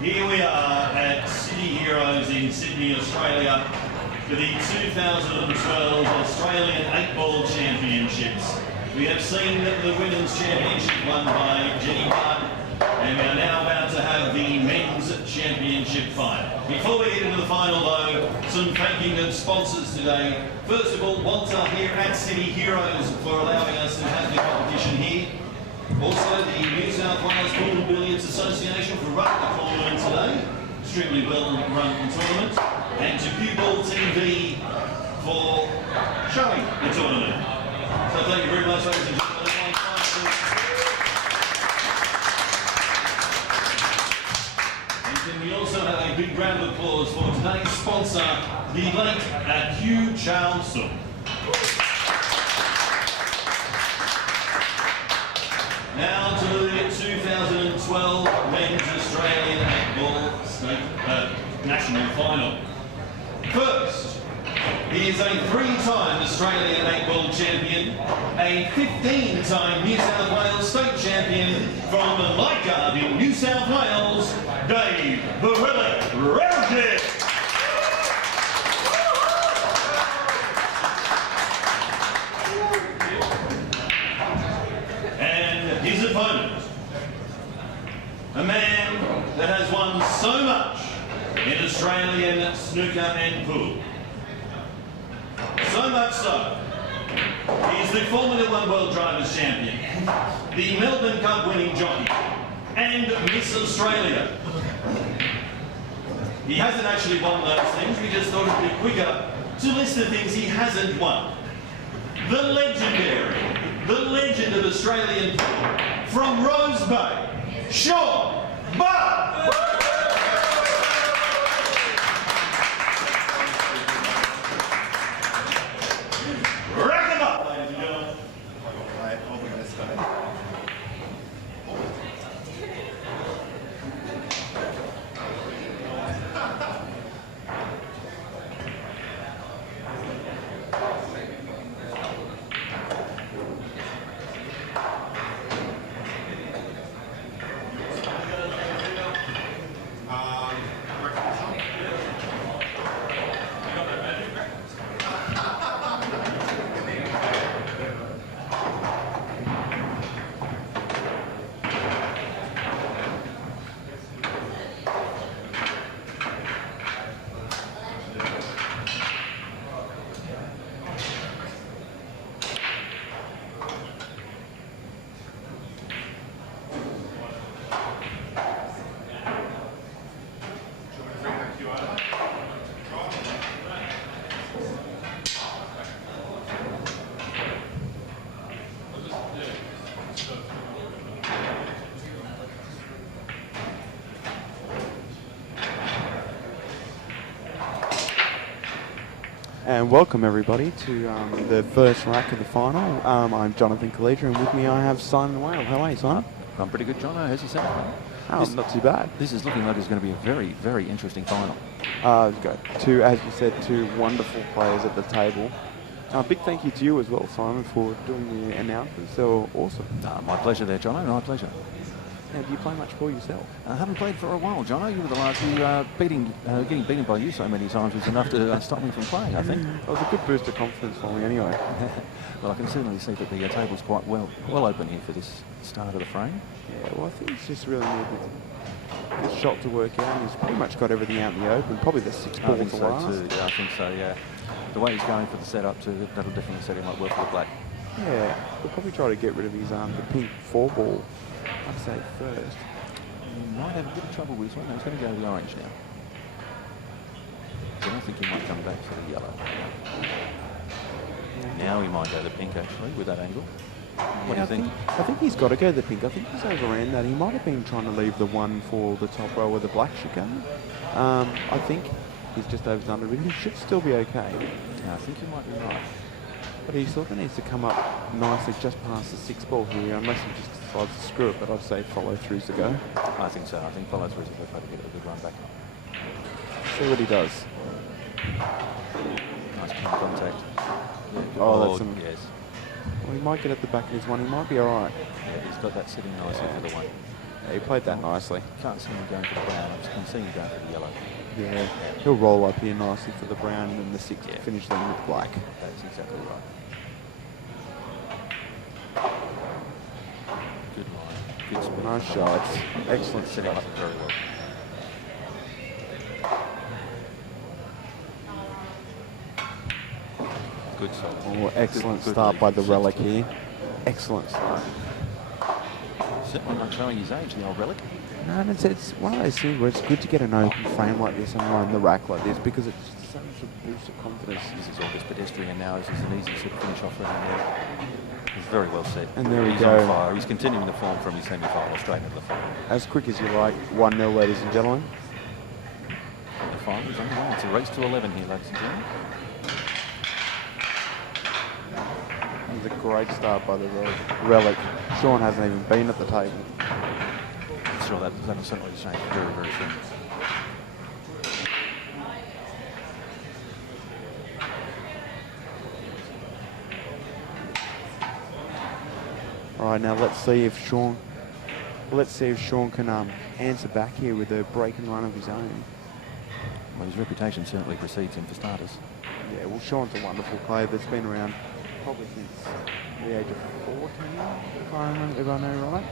Here we are at City Heroes in Sydney, Australia for the 2012 Australian 8-Ball Championships. We have seen the Women's Championship won by Jenny Budd, and we are now about to have the Men's Championship final. Before we get into the final though, some thanking of sponsors today. First of all, Walter here at City Heroes for allowing us to have the competition here. Also, the New South Wales Pool and Billiards Association for running the tournament today. Extremely well run tournament. And to Cue Ball TV for showing the tournament. So thank you very much, ladies and gentlemen. And then we also have a big round of applause for today's sponsor, the late Hugh Charlson. Now to the 2012 Men's Australian 8-Ball National Final. First, he is a 3-time Australian 8-Ball champion, a 15-time New South Wales state champion from Leichhardt in New South Wales, Dave the Reljic Reljic. His opponent, a man that has won so much in Australian snooker and pool. So much so, he is the Formula 1 World Drivers' Champion, the Melbourne Cup winning jockey, and Miss Australia. He hasn't actually won those things, we just thought it would be quicker to list the things he hasn't won. The legend of Australian pool, from Rose Bay, Shawn. Rack him up, ladies and gentlemen. And welcome everybody to the first rack of the final. I'm Jono Calleja, and with me I have Simon Whale. How are you, Simon? I'm pretty good, Jono. How's yourself? Oh, not too bad. This is looking like it's going to be a very, very interesting final. We've got two, as you said, two wonderful players at the table. Big thank you to you as well, Simon, for doing the announcements. They were awesome. My pleasure there, Jono. My pleasure. Now, do you play much ball yourself? I haven't played for a while, Jono. You were the last who getting beaten by you so many times was enough to stop me from playing, I think. It was a good boost of confidence for me anyway. Well, I can certainly see that the table's quite well open here for this start of the frame. Yeah, well, I think it's just really needed this shot to work out. He's pretty much got everything out in the open. Probably the 6 ball to last. Too. Yeah, I think so, yeah. The way he's going for the setup too, that'll definitely set him up well for the black. Yeah, we'll probably try to get rid of his the pink 4 ball, I'd say, first. He might have a bit of trouble with this one. No, he's going to go to the orange now. I don't think he might come back to the yellow. Now he might go to the pink, actually, with that angle. What do you think? I think he's got to go the pink. I think he's overran that. He might have been trying to leave the one for the top row where the black should go. I think he's just overdone it, but he should still be okay. I think you might be right. But he sort of needs to come up nicely just past the 6 ball here, unless he just decides to screw it, but I'd say follow through's the go. I think so. I think follow through's the way to get a good run back up. See what he does. Nice pin contact. Oh, that's some... Yes. Well, he might get at the back of his one. He might be all right. Yeah, he's got that sitting nicely for the one. Yeah, he played that nicely. Can't see him going for the brown. I can see him going for the yellow. Yeah, he'll roll up here nicely for the brown and then the 6 to finish them with black. That's exactly right. Good line. Good speed. Nice shots. Excellent Setting shot. up very well. Good shot. Oh, excellent Good start lead. by the Reljic here. Excellent start. Certainly not showing his age, the old Reljic. No, and it's one of those things where it's good to get an open frame like this and run the rack like this because it's such a boost of confidence. This is all this pedestrian now. This is an easy sort of finish off around there. He's very well set. And there we He's go. on fire. He's continuing the form from his semi-final straight into the final. As quick as you like, 1-0, ladies and gentlemen. The final is underway. It's a race to 11 here, ladies and gentlemen. That was a great start by the Reljic. Shawn hasn't even been at the table. Sure, that will certainly change very, very soon. All right, now let's see if Shawn can answer back here with a break and run of his own. Well, his reputation certainly precedes him for starters. Yeah, well, Shawn's a wonderful player that's been around probably since the age of 14, if I know right.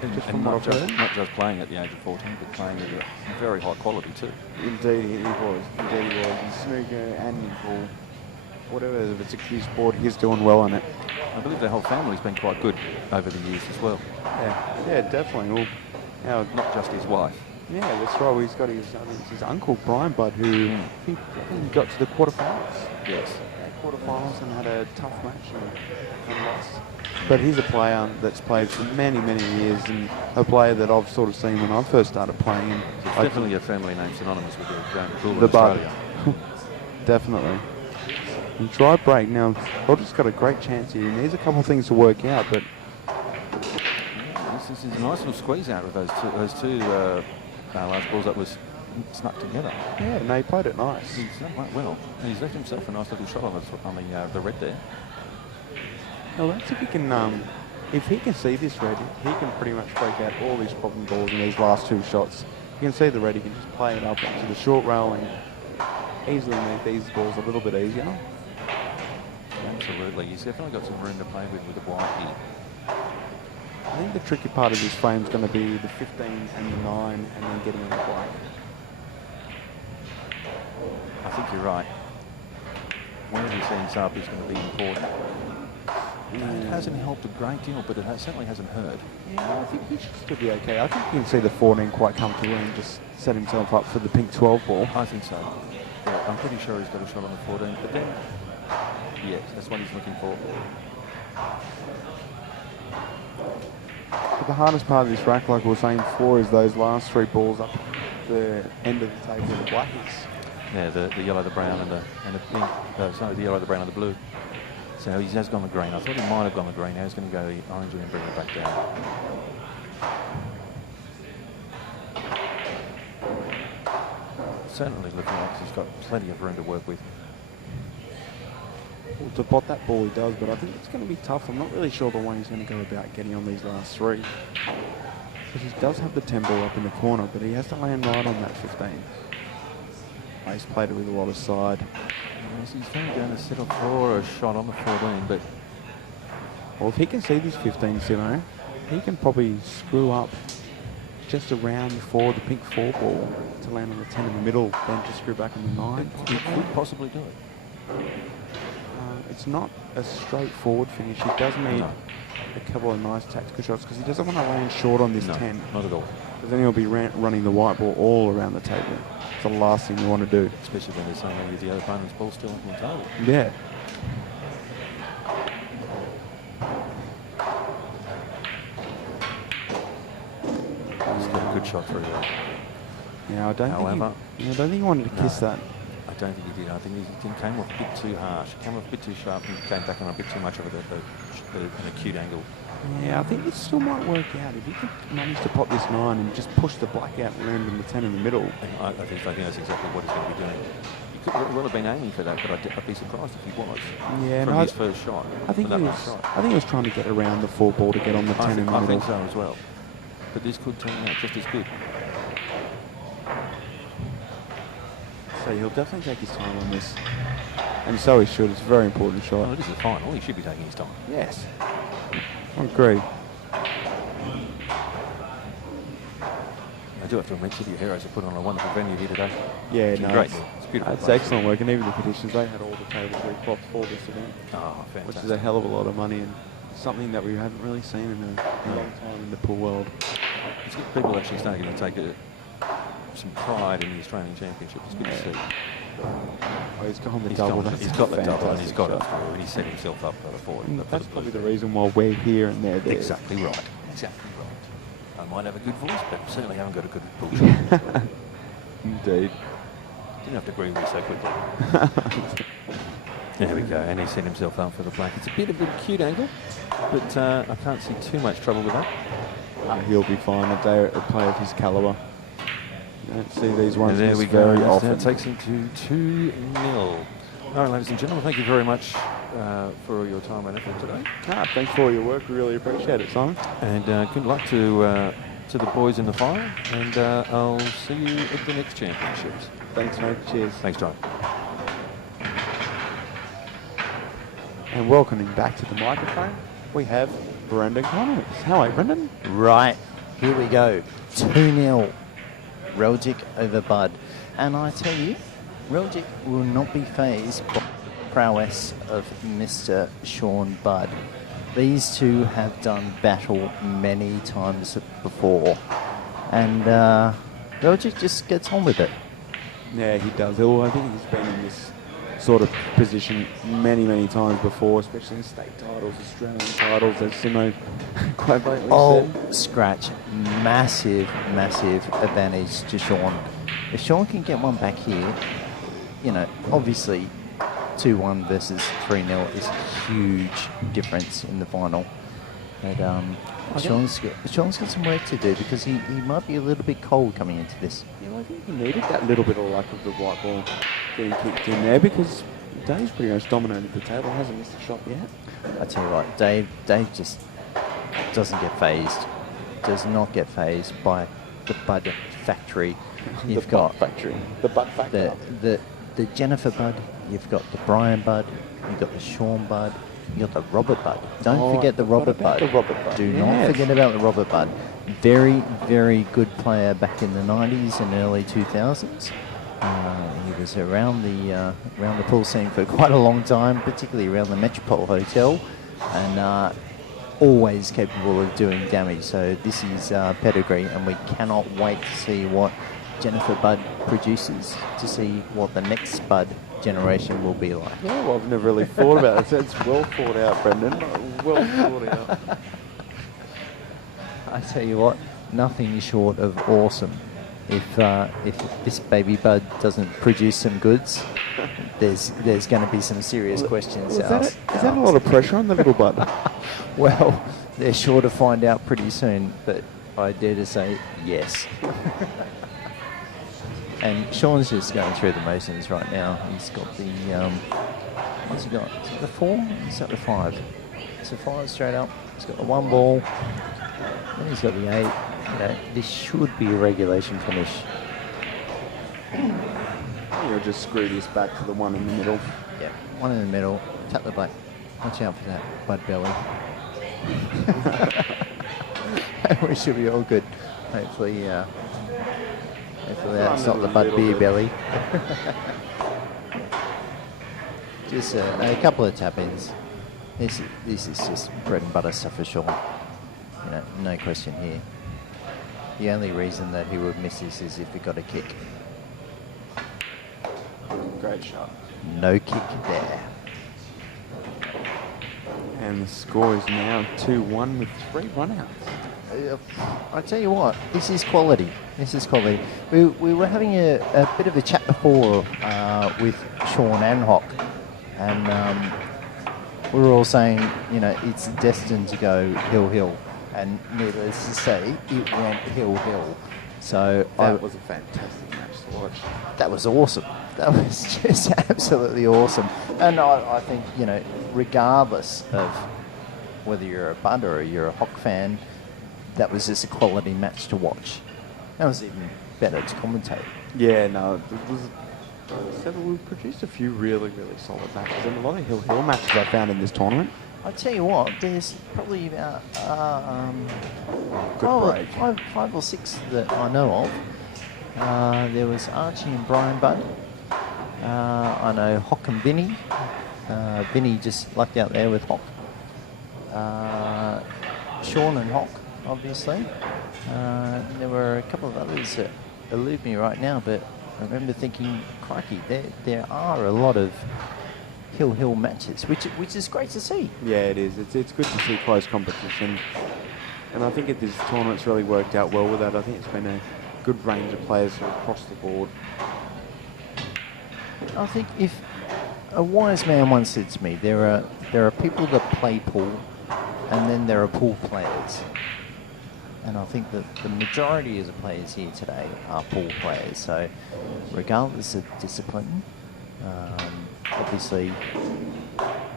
Just And from what I've heard. not just playing at the age of 14, but playing at a very high quality too. Indeed, he was. Indeed, he was. In snooker and in pool, whatever, if it's a cue sport, he's doing well in it. I believe their whole family's been quite good over the years as well. Yeah, definitely. Well, now, Not just his wife. yeah, that's right. Well, he's got his uncle Brian Budd, who I think got to the quarterfinals. Yes. Quarterfinals and had a tough match and lost. But he's a player that's played for many, many years and a player that I've sort of seen when I first started playing. And It's definitely a family name synonymous with the pool in the Budd. Australia. Definitely. And try break now. Roger's got a great chance here. He needs a couple of things to work out, but This is a nice little squeeze out of those two large balls that was snuck together. yeah, no, he played it nice. He's done quite well. And he's left himself a nice little shot on the red there. Well, that's if he can see this red, he can pretty much break out all these problem balls in these last two shots. You can see the red, he can just play it up into the short rail and easily make these balls a little bit easier. Absolutely. He's definitely got some room to play with the white here. I think the tricky part of this frame is going to be the 15 and the 9 and then getting on the black. I think you're right. Whenever you see up is going to be important. It hasn't helped a great deal, but it certainly hasn't hurt. Yeah, I think he should still be okay. I think you can see the 14 quite comfortably and just set himself up for the pink 12 ball. I think so. Yeah, I'm pretty sure he's got a shot on the 14, but then, yes, that's what he's looking for. But the hardest part of this rack, like we were saying before, is those last three balls up the end of the table where the black is. Yeah, the yellow, the brown, and the pink. Sorry, the yellow, the brown, and the blue. So he has gone the green. I thought he might have gone the green. Now he's going to go the orange and bring it back down. Certainly looking like he's got plenty of room to work with. Well, to pot that ball he does, but I think it's going to be tough. I'm not really sure the way he's going to go about getting on these last three. Because he does have the 10 ball up in the corner, but he has to land right on that 15. He's played it with a lot of side. Yes, he's going to settle for a shot on the 14, but Well, if he can see this 15, Simo, he can probably screw up just around before the pink 4 ball to land on the 10 in the middle, then to screw back on the 9. he could possibly do it. It's not a straightforward finish. He does need a couple of nice tactical shots because he doesn't want to land short on this 10. Not at all. Because then he'll be running the white ball all around the table. It's the last thing you want to do. Especially when there's so many of the other opponent's ball still on the table. Yeah. He's got a good shot through there. Yeah, I don't think he wanted to kiss that. I don't think he did. I think he came off a bit too harsh. Came off a bit too sharp and came back on a bit too much of an acute angle. Yeah, I think it still might work out. If he could manage to pop this 9 and just push the black out and land in the 10 in the middle. And I think that's exactly what he's going to be doing. He could well have been aiming for that, but I'd be surprised if he was. Yeah, from his first shot. I think he was trying to get around the 4 ball to get on the 10 in the middle. I think so as well. but this could turn out just as good. So he'll definitely take his time on this. And so he should. It's a very important shot. Oh, this is a final. He should be taking his time. Yes. I agree. I do have to admit, City of Heroes have put on a wonderful venue here today. Yeah, It's no, great. it's beautiful. It's excellent work, and even the conditions, they had all the tables re-propped for this event, Oh, fantastic. which is a hell of a lot of money and something that we haven't really seen in a long time in the pool world. It's good people actually starting to take some pride in the Australian Championship. It's good to see. Oh, he's got the He's double. got, That's he's a got the double and fantastic he's got it shot. through and he set himself up for And it. that's probably the reason why we're here and they're there. Exactly right. Exactly right. I might have a good voice, but certainly haven't got a good pool shot. Indeed. Didn't have to agree with you so quickly. There we go, and he set himself up for the black. It's a bit of a cute angle, but I can't see too much trouble with that. He'll be fine. A player of his calibre. You don't see these ones And there we very go. often. That takes him to 2-0. All right, ladies and gentlemen, thank you very much for your time and effort today. Thanks for all your work. We really appreciate it, Simon. And good luck to the boys in the final. And I'll see you at the next championships. Thanks, mate. Cheers. Thanks, John. And welcoming back to the microphone, we have Brendan Connors. How are you, Brendan? Right, here we go. 2-0. Reljic over Bud. And I tell you, Reljic will not be fazed by the prowess of Mr. Shawn Bud. These two have done battle many times before. And Reljic just gets on with it. Yeah, he does. I think he's been in this sort of position many, many times before, especially in state titles, Australian titles, as Simo quite blatantly said. Scratch. Massive, massive advantage to Shawn. If Shawn can get one back here, you know, obviously 2-1 versus 3-0 is a huge difference in the final. But Shawn's got some work to do because he might be a little bit cold coming into this. Yeah, well, I think he needed that little bit of luck of the white ball getting kicked in there because Dave's pretty much dominated the table, hasn't missed a shot yet. I tell you what, Dave just doesn't get phased. Does not get phased by the Bud factory. You've the got Bud factory, the Bud factory. the Jennifer Bud. You've got the Brian Bud. You've got the Shawn Bud. You've got the Robert Bud. Don't forget the Robert Bud. The Robert Bud. Do not forget about the Robert Bud. Very, very good player back in the 90s and early 2000s. He was around the pool scene for quite a long time, particularly around the Metropole Hotel, and always capable of doing damage. So this is pedigree, and we cannot wait to see what Jennifer Bud produces, to see what the next Bud generation will be like. Yeah, well, I've never really thought about it. It's well thought out, Brendan. Well thought out. I tell you what, nothing short of awesome. If this baby Bud doesn't produce some goods, there's going to be some serious questions. Is that a lot of pressure on the little Bud? Well, they're sure to find out pretty soon, but I dare to say yes. And Shawn's just going through the motions right now. He's got the, what's he got? Is it the 4? Is that the 5? It's a 5 straight up. He's got the 1 ball. Then he's got the 8. You know, this should be a regulation finish. You'll just screw this back to the one in the middle. Yeah, 1 in the middle. Tap the black. Watch out for that Bud belly. We should be all good. Hopefully, that's not the Bud beer belly. Just a couple of tap-ins. This is just bread and butter stuff for Shawn. You know, no question here. The only reason that he would miss this is if he got a kick. Great shot. No kick there. And the score is now 2-1 with 3 runouts. I tell you what, this is quality. This is quality. We were having a bit of a chat before with Shawn and Hock, and we were all saying, you know, it's destined to go hill. And needless to say, it went hill. So That was a fantastic match to watch. that was awesome. That was just absolutely awesome. And I think, you know, regardless of whether you're a Bud or you're a Hock fan, that was just a quality match to watch. That was even better to commentate. Yeah, no, it was. So we produced a few really, really solid matches, and a lot of hill matches I found in this tournament. I tell you what, there's probably about break. five or six that I know of. There was Archie and Brian Budd. I know Hock and Vinny. Vinny just lucked out there with Hock. Shawn and Hock, obviously. There were a couple of others that elude me right now, but I remember thinking, crikey, there are a lot of hill matches, which is great to see. Yeah, it is. It's good to see close competition, and I think this tournament's really worked out well with that. I think it's been a good range of players across the board. I think if a wise man once said to me, there are people that play pool, and then there are pool players. And I think that the majority of the players here today are pool players. So regardless of discipline, obviously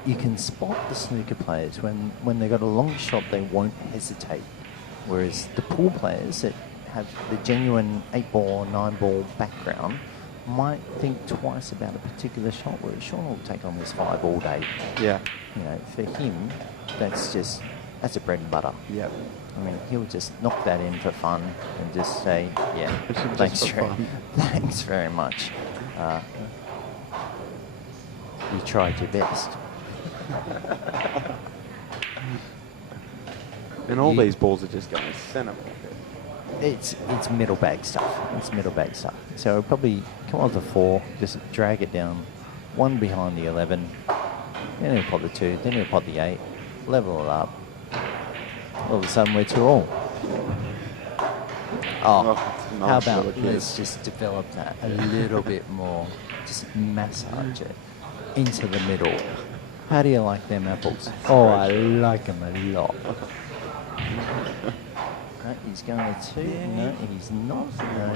you can spot the snooker players when they've got a long shot, they won't hesitate. Whereas the pool players that have the genuine 8-ball or 9-ball background might think twice about a particular shot, whereas Shawn will take on this 5 all day. Yeah. You know, for him, that's a bread and butter. Yeah. I mean, he'll just knock that in for fun and just say, yeah, thanks very much. You tried your best. And all these balls are just going centre pocket. It's middle bag stuff. So it'll probably come off the 4, just drag it down, 1 behind the 11, then he'll pot the 2, then he'll pot the 8, level it up. All of a sudden we're 2 all. Nice How about little let's just develop that a little bit more, just massage it into the middle. How do you like them apples? Oh, I like them a lot. He's going to 2. Yeah. No, he's not. No,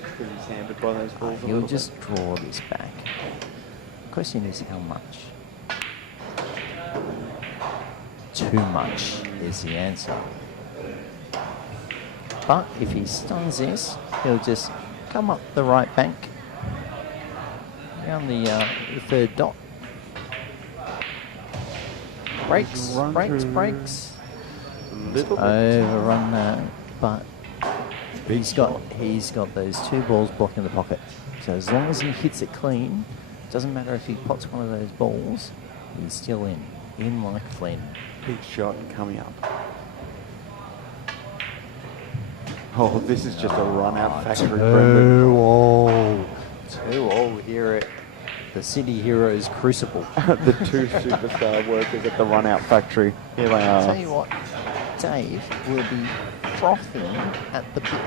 Because he's hampered by those balls. a he'll little just draw this back. The question is how much? Too much is the answer. But if he stuns this, he'll just come up the right bank, around the 3rd dot. Breaks. Little bit. Overrun that, but he's got those 2 balls blocking the pocket. So as long as he hits it clean, doesn't matter if he pots one of those balls, he's still in like Flynn. Big shot coming up. Oh, this is just a run-out factory. 2 all. 2 all here at the City Heroes Crucible. The 2 superstar workers at the run-out factory. Here they I'll are. tell you what, Dave will be frothing at the bit.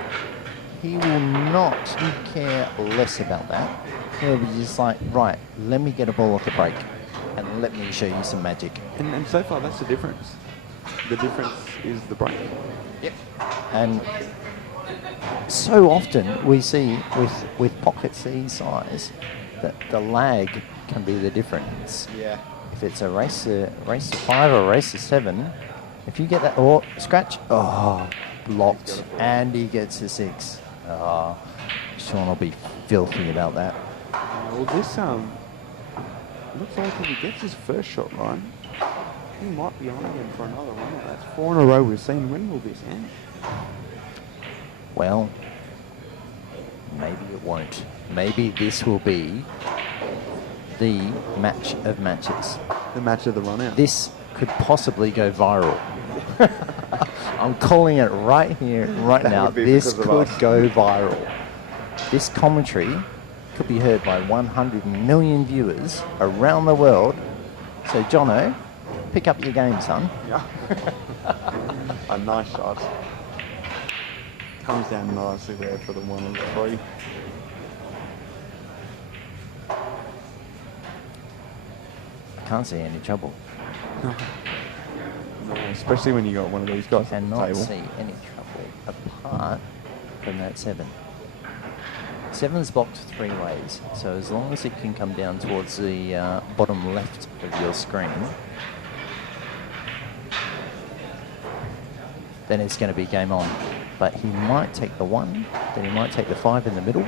He will not care less about that. He'll be just like, right, let me get a ball off the break and let me show you some magic. And so far, that's the difference. The difference is the break. Yep. And so often we see with pockets these size that the lag can be the difference. Yeah. If it's a race to 5 or a race to 7, if you get that scratch, blocked, and he gets a 6. Shawn will be filthy about that. Well, this looks like if he gets his first shot right, he might be on again for another one. That's 4 in a row we've seen. When will this end? Well, maybe it won't. Maybe this will be the match of matches. The match of the run-out. This could possibly go viral. I'm calling it right here, right That now. would be This because of could us. go viral. This commentary could be heard by 100 million viewers around the world. So, Jono, pick up your game, son. Yeah. A nice shot. Comes down nicely there for the 1 and 3. I can't see any trouble. No, especially when you got one of these guys at the Cannot table. see any trouble apart from that 7. 7's blocked 3 ways, so as long as it can come down towards the bottom left of your screen, then it's going to be game on. But he might take the 1, then he might take the 5 in the middle,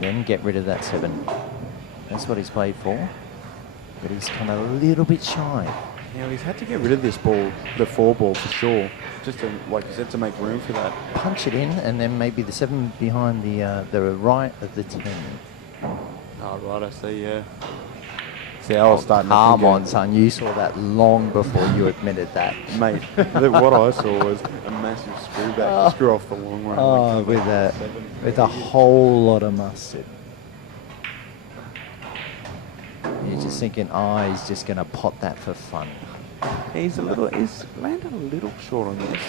then get rid of that 7. That's what he's played for. But he's kind of a little bit shy. Yeah, he's had to get rid of this ball, the 4 ball for sure, just to, like you said, to make room for that. Punch it in, and then maybe the 7 behind the right of the 10. Oh, right, I see, yeah. See, I was starting to Come think on, son, you saw that long before you admitted that. Mate, what I saw was a massive screw back, screw off the long run. Oh, like, with a whole lot of mustard. You're just thinking, oh, he's just going to pot that for fun. he's landed a little short on this.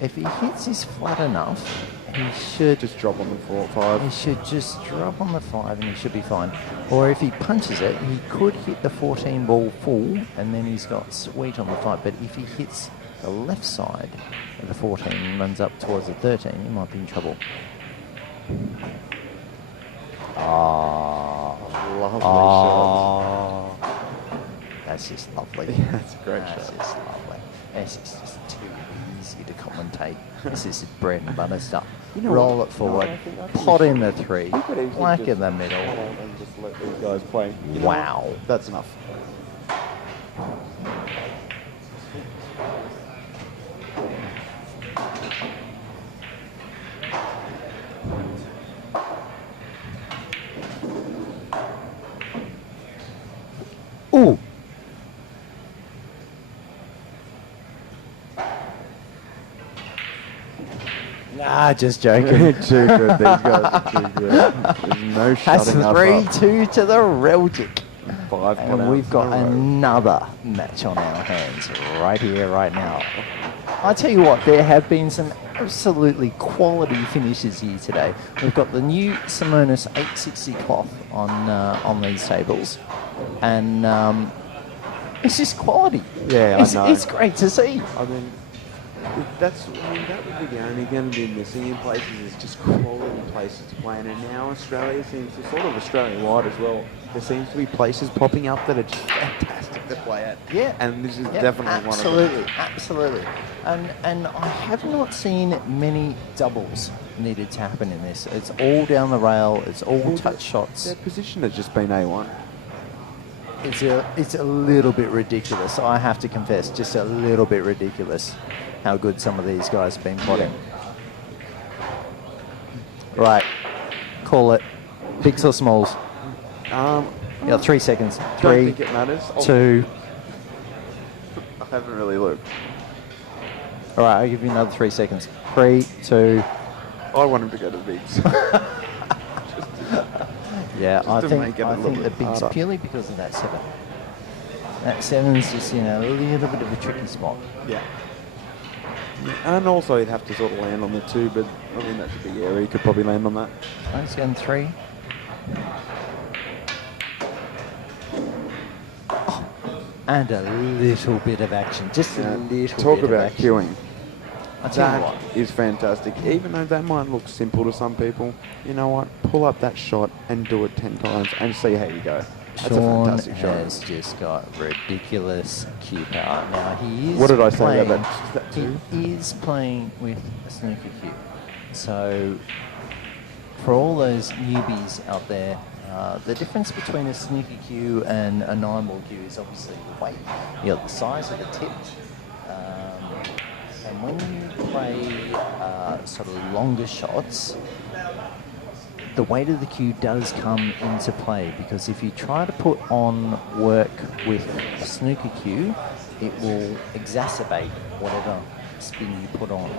If he hits his flat enough, he should Just drop on the 4 5. He should just drop on the 5 and he should be fine. Or if he punches it, he could hit the 14 ball full and then he's got sweet on the 5. But if he hits the left side of the 14 and runs up towards the 13, he might be in trouble. Lovely shot. That's just lovely. Yeah, that's a great That's shot. just lovely. This is just too easy to commentate. This is bread and butter stuff. You know Roll what? it forward, No, I think pot we in the 3, We could easily whack just in the middle. hold on and just let these guys play. You know Wow. what? That's enough. Ooh. Nah, just joking. Too good. These guys are too good. There's no That's shutting up. 3-2 to the Reljic. 5 And we've got another match on our hands right here, right now. I tell you what, there have been some absolutely quality finishes here today. We've got the new Simonis 860 cloth on these tables, and it's just quality. Yeah, I know. It's great to see. I mean, that would be the only going to be missing in places is just quality places to play in. And now Australia seems to, sort of Australia-wide as well, there seems to be places popping up that are just fantastic to play at. Yeah. And this is Yeah, definitely one of them. Absolutely. And I have not seen many doubles needed to happen in this. It's all down the rail. It's all touch shots. Their position has just been A1. It's a little bit ridiculous. I have to confess, just a little bit ridiculous how good some of these guys have been plotting. Right. Call it. Bigs or smalls? Yeah, 3 seconds. Don't 3, think it matters. 2. I haven't really looked. All right, I'll give you another 3 seconds. 3, 2. I want him to go to the bigs. Yeah, I to think make it a little the bit bigs harder. purely because of that 7. That 7's just in a little bit of a tricky spot. Yeah. And also he'd have to sort of land on the 2, but I mean that's a big area. He could probably land on that. He's going 3. Oh, and a little bit of action, just a little Talk bit of about action. queuing. I tell you That what, is fantastic. Even though that might look simple to some people, you know what? Pull up that shot and do it 10 times and see how you go. That's a Shawn fantastic shot. has just got ridiculous cue power. Now he is. What did I say playing, about that too? He is playing with a snooker cue. So for all those newbies out there, the difference between a snooker cue and a 9-ball cue is obviously the weight. You got the size of the tip. And when you play sort of longer shots, the weight of the cue does come into play, because if you try to put on work with a snooker cue, it will exacerbate whatever spin you put on.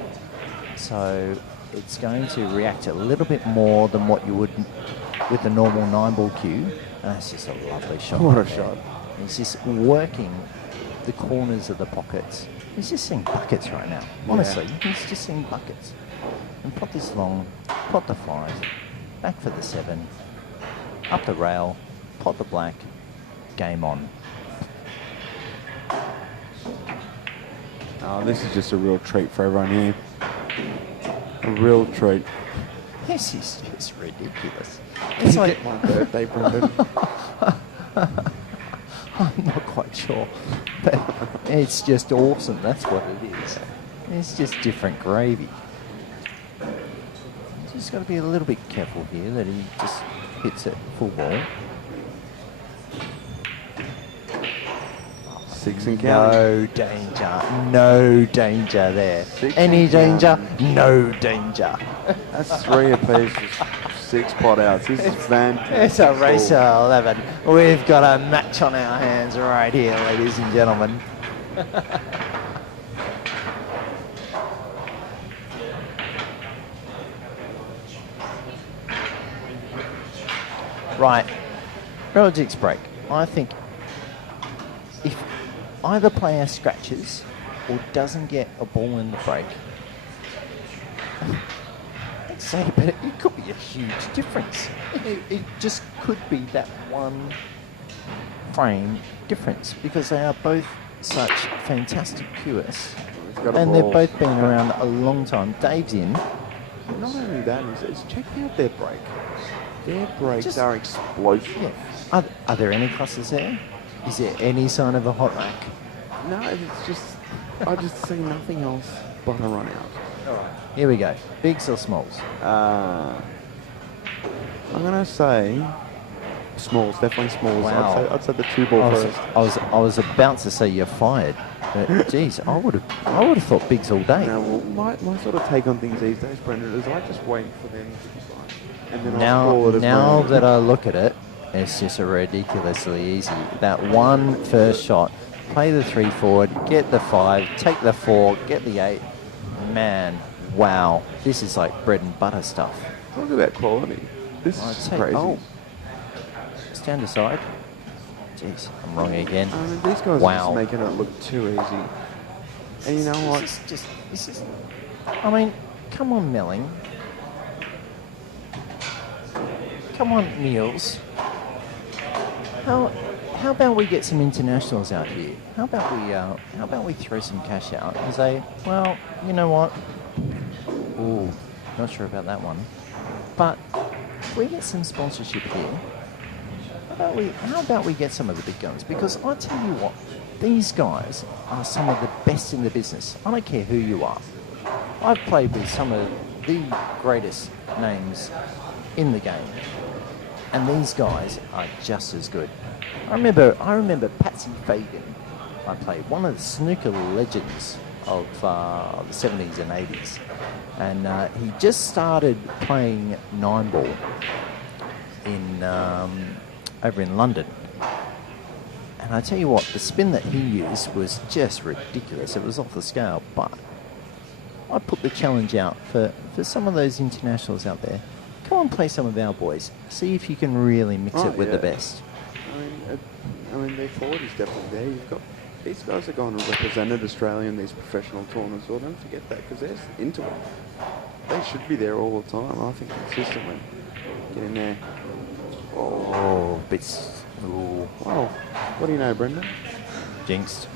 So it's going to react a little bit more than what you would with a normal 9-ball cue. And that's just a lovely shot. What a there. shot. He's just working the corners of the pockets. He's just seeing buckets right now. Honestly, he's just seeing buckets. And pot this long, pot the 5, back for the 7, up the rail, pot the black, game on. Oh, this is just a real treat for everyone here. A real treat. This is just ridiculous. It's like my birthday, Brendan. I'm not quite sure, but it's just awesome. That's what it is. It's just different gravy. Just got to be a little bit careful here that he just hits it full ball. 6 and counting. No danger. No danger there. 6 Any and danger? counting. No danger. That's 3 apiece, just 6 pot outs. This is fantastic. It's a race 11. We've got a match on our hands right here, ladies and gentlemen. Right, Reljic's break. I think if either player scratches or doesn't get a ball in the break, let's say, but it could be a huge difference. It just could be that one frame difference because they are both such fantastic QS and they've both been around a long time. Dave's in. Not only that, is check out their break. Their breaks Just- are explosive. Yeah. Are there any clusters there? Is there any sign of a hot rack? No, it's just, I just see nothing else but a run out. Here we go. Bigs or smalls? I'm going to say smalls, definitely smalls. Wow. I'd say the 2 ball first. I was about to say you're fired, but geez, I would have thought bigs all day. Now, well, my sort of take on things these days, Brendan, is I just wait for them to decide. And then I'll call it as Now well. that I look at it, it's just a ridiculously easy. That one first shot, play the 3 forward, get the 5, take the 4, get the 8. Man, wow, this is like bread and butter stuff. Talk about quality. This I'd is say- crazy. oh. Stand aside. Jeez, I'm wrong again. I mean, these guys are Wow. just making it look too easy. And you know what? This is. I mean, come on, Melling. Come on, Niels. How about we get some internationals out here? How about we throw some cash out and say, well, you know what? Ooh, not sure about that one. But if we get some sponsorship here, how about we get some of the big guns? Because I tell you what, these guys are some of the best in the business. I don't care who you are. I've played with some of the greatest names in the game, and these guys are just as good. I remember Patsy Fagan. I played one of the snooker legends of the 70s and 80s, and he just started playing 9-ball in over in London. And I tell you what, the spin that he used was just ridiculous. It was off the scale, but I put the challenge out for some of those internationals out there. Come on, play some of our boys. See if you can really mix it with the best. I mean, their forward is definitely there. You've got these guys are going to represented Australia in these professional tournaments. Well, don't forget that because they're into it. They should be there all the time. I think consistently. Get in there. Oh, bits. Ooh, Well, what do you know, Brendan? jinxed.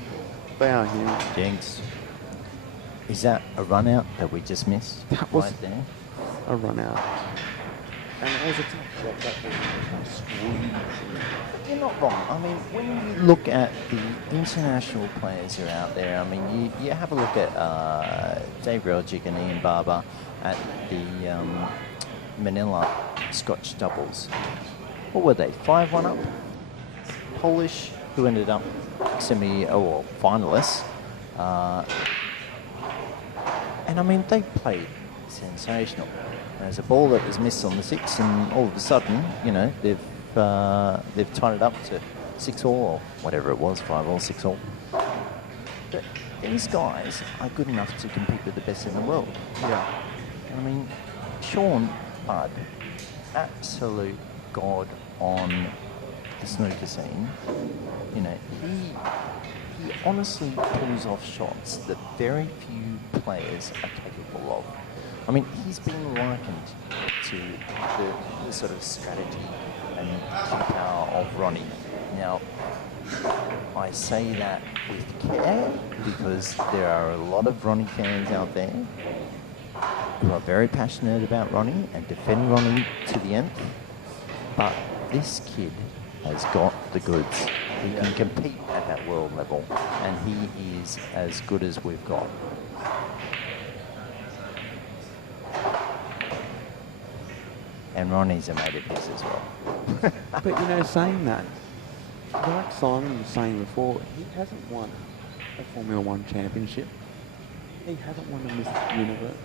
They are here. Jinxed. Is that a run out that we just missed? That was- right there. A run out. And it was a tough shot. That was squeeze. You're not wrong. I mean, when you look at the international players who are out there, I mean, you have a look at Dave Reljic and Ian Barber at the Manila Scotch doubles. What were they? 5-1 up? Polish, who ended up finalists. And I mean, they played sensational. There's a ball that was missed on the 6, and all of a sudden, you know, they've tied it up to 6-all or whatever it was, 5-all, 6-all. But these guys are good enough to compete with the best in the world. Yeah. I mean, Shawn, Bud, absolute god on the snooker scene. You know, he honestly pulls off shots that very few players are capable of. I mean, he's been likened to the sort of strategy and power of Ronnie. Now, I say that with care because there are a lot of Ronnie fans out there who are very passionate about Ronnie and defend Ronnie to the end. But this kid has got the goods. He can compete at that world level, and he is as good as we've got. And Ronnie's a mate of his as well. But you know, saying that, like Simon was saying before, he hasn't won a Formula One championship. He hasn't won a Miss Universe.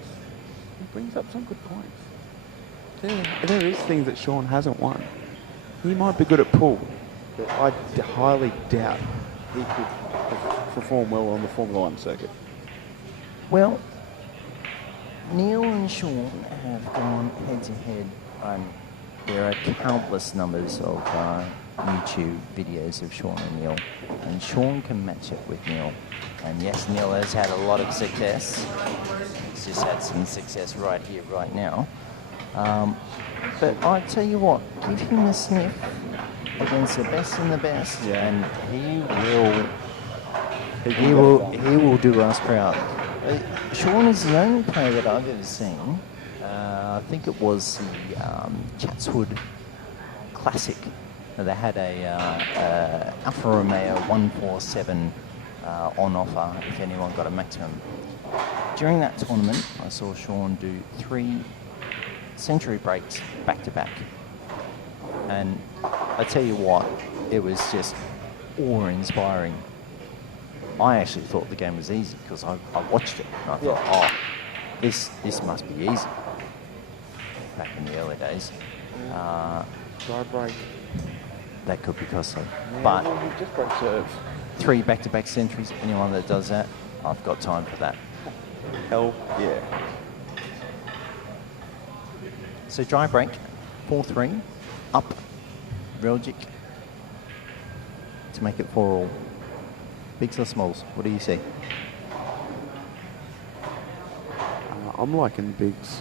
He brings up some good points. There is things that Shawn hasn't won. He might be good at pool, but I highly doubt he could perform well on the Formula One circuit. Well, Neil and Shawn have gone head-to-head, and there are countless numbers of YouTube videos of Shawn and Neil, and Shawn can match it with Neil. And yes, Neil has had a lot of success. He's just had some success right here, right now. But I tell you what, give him a sniff against the best and the best, and he will do us proud. Shawn is the only player that I've ever seen. I think it was the Chatswood Classic. They had a Alfa Romeo 147 on offer if anyone got a maximum. During that tournament, I saw Shawn do 3 century breaks back to back. And I tell you what, it was just awe-inspiring. I actually thought the game was easy because I watched it and I thought, oh, this must be easy. Back in the early days. Dry break. That could be costly. Yeah, but well, he just broke serve. 3 back-to-back centuries, anyone that does that, I've got time for that. Hell yeah. So dry break, 4-3, up, Reljic, to make it 4-all. Bigs or smalls, what do you see? I'm liking the bigs.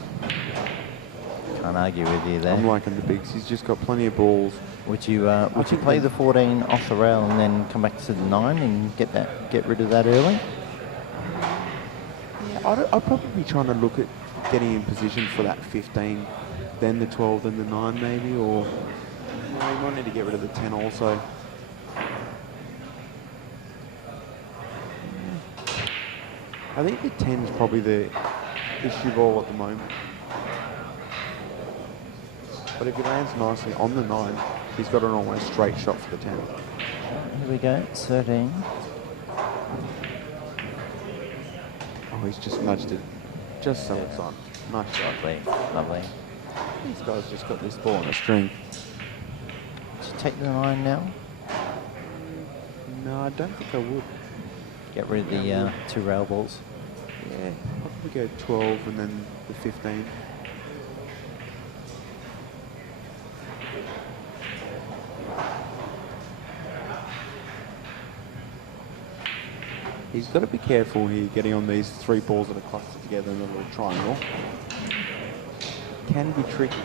Can't argue with you there. I'm liking the bigs. He's just got plenty of balls. Would you play the 14 off the rail and then come back to the 9 and get rid of that early? Yeah, I'd probably be trying to look at getting in position for that 15, then the 12, then the 9 maybe, or you might need to get rid of the 10 also. I think the 10 is probably the issue ball at the moment. But if he lands nicely on the 9, he's got an almost straight shot for the 10. Here we go, 13. Oh, he's just nudged it. Just so it's on. Nice shot. Lovely, lovely. These guys just got this ball on a string. Should you take the 9 now? No, I don't think I would. Get rid of the 2 rail balls. Yeah, I'll probably go 12 and then the 15. He's got to be careful here getting on these 3 balls that are clustered together in a little triangle. Can be tricky.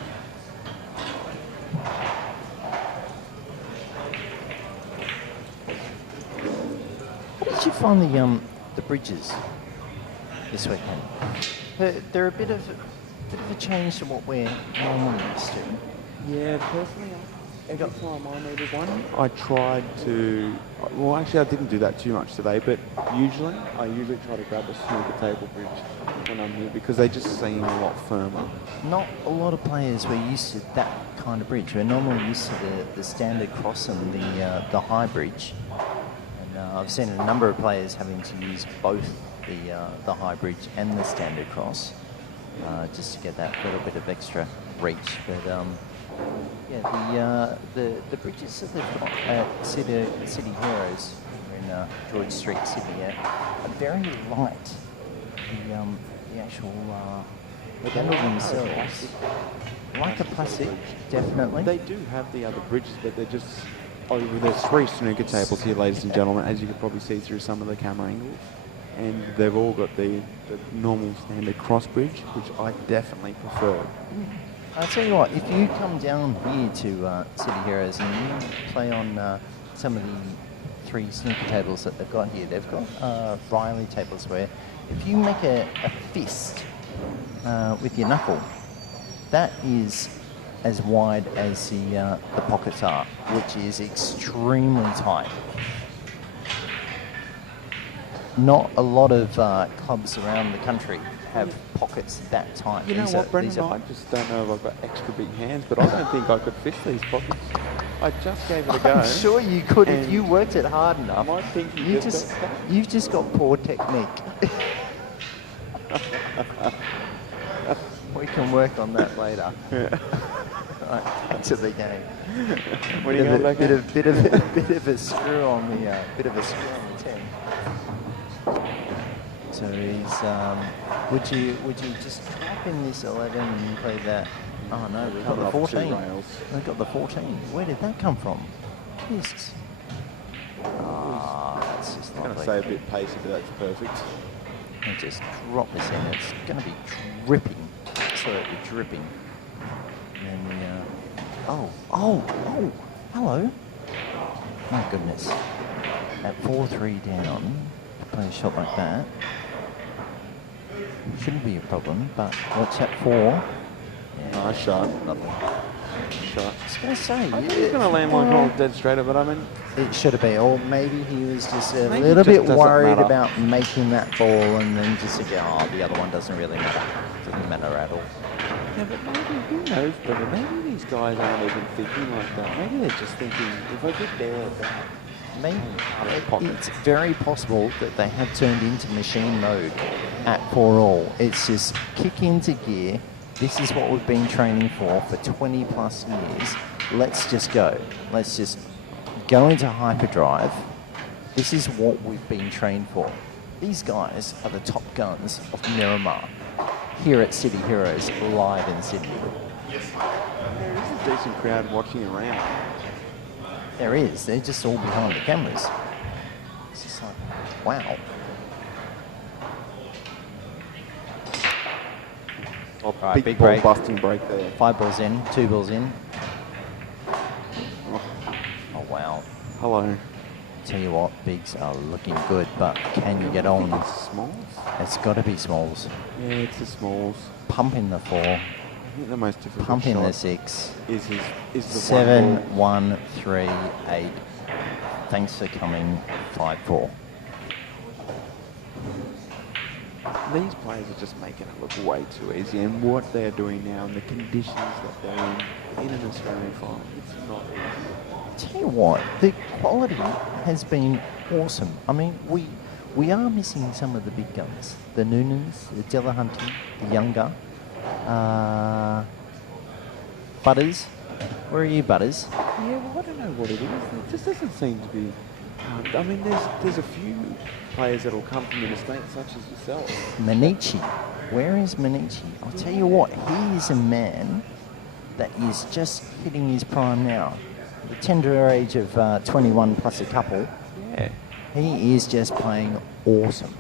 How did you find the bridges this weekend? They're a bit of a change to what we're normally used to. Yeah, personally, every time I needed one, I tried to. Well, actually, I didn't do that too much today, but I usually try to grab a snooker table bridge when I'm here because they just seem a lot firmer. Not a lot of players were used to that kind of bridge. We're normally used to the standard cross and the high bridge. And I've seen a number of players having to use both the high bridge and the standard cross just to get that little bit of extra reach. But yeah, the bridges that they've got at City Heroes in George Street, Sydney, are very light. The actual handle themselves, like a plastic, definitely. They do have the other bridges, but they're just. Oh, there's 3 snooker tables here, ladies and gentlemen, as you can probably see through some of the camera angles. And they've all got the normal standard cross bridge, which I definitely prefer. I'll tell you what, if you come down here to City Heroes and you play on some of the 3 snooker tables that they've got here, they've got Riley tables where if you make a fist with your knuckle, that is as wide as the pockets are, which is extremely tight. Not a lot of clubs around the country have pockets that tight. You know These what, are- Brendan? these are- I just don't know if I've got extra big hands, but I don't think I could fish these pockets. I just gave it a go. I'm sure you could if and you worked it hard enough. I think You've just got poor technique. We can work on that later. Right, back to the game. When you go back bit in? of a screw on the 10. So he's would you just type in this 11 and play that? Oh no, we've got Coming the off 2 14. rails. We've got the 14. Where did that come from? Jesus. Ah, that's just I'm going to lovely. say a bit pacey, but that's perfect. And just drop this in. It's going to be dripping, absolutely dripping. And then oh, hello. My goodness. At 4-3 down, to play a shot like that shouldn't be a problem. But what's that for? Nice shot. Lovely. Shot. I was going to say, I think he's going to land one hole dead straighter, but I mean, it should have been, or maybe he was just a Maybe little it just bit doesn't worried matter. about making that ball and then just thinking, oh, the other one doesn't really matter. Doesn't matter at all. yeah, but maybe, who knows, Brendan? Maybe these guys aren't even thinking like that. Maybe they're just thinking, if I get there at that, Maybe out of the pocket. it's very possible that they have turned into machine mode at 4-all. It's just kick into gear. This is what we've been training for 20 plus years. Let's just go. Let's just go into hyperdrive. This is what we've been trained for. These guys are the top guns of Miramar here at City Heroes live in Sydney. there is a decent crowd watching around. There is. They're just all behind the cameras. It's just like, wow. Oh, Right, big big ball break. busting break there. 5 balls in, 2 balls in. Oh, Oh, wow. hello. Tell you what, bigs are looking good, but can you get on? It's smalls? It's got to be smalls. Yeah, it's the smalls. Pump in the 4, I think the most difficult pump in shot the 6. is the 7, one ball. 1, 3, 8. Thanks for coming, 5-4. These players are just making it look way too easy, and what they're doing now and the conditions that they're in an Australian final, it's not easy. Tell you what, the quality has been awesome. I mean, we are missing some of the big guns. The Noonans, the Delahunty, the Younger. Butters. Where are you, Butters? Yeah, well, I don't know what it is. It just doesn't seem to be. I mean, there's a few players that will come from interstate, such as yourself. Manichi. Where is Manichi? I'll tell you what, he is a man that is just hitting his prime now. The tender age of 21 plus a couple. Yeah. He is just playing awesome.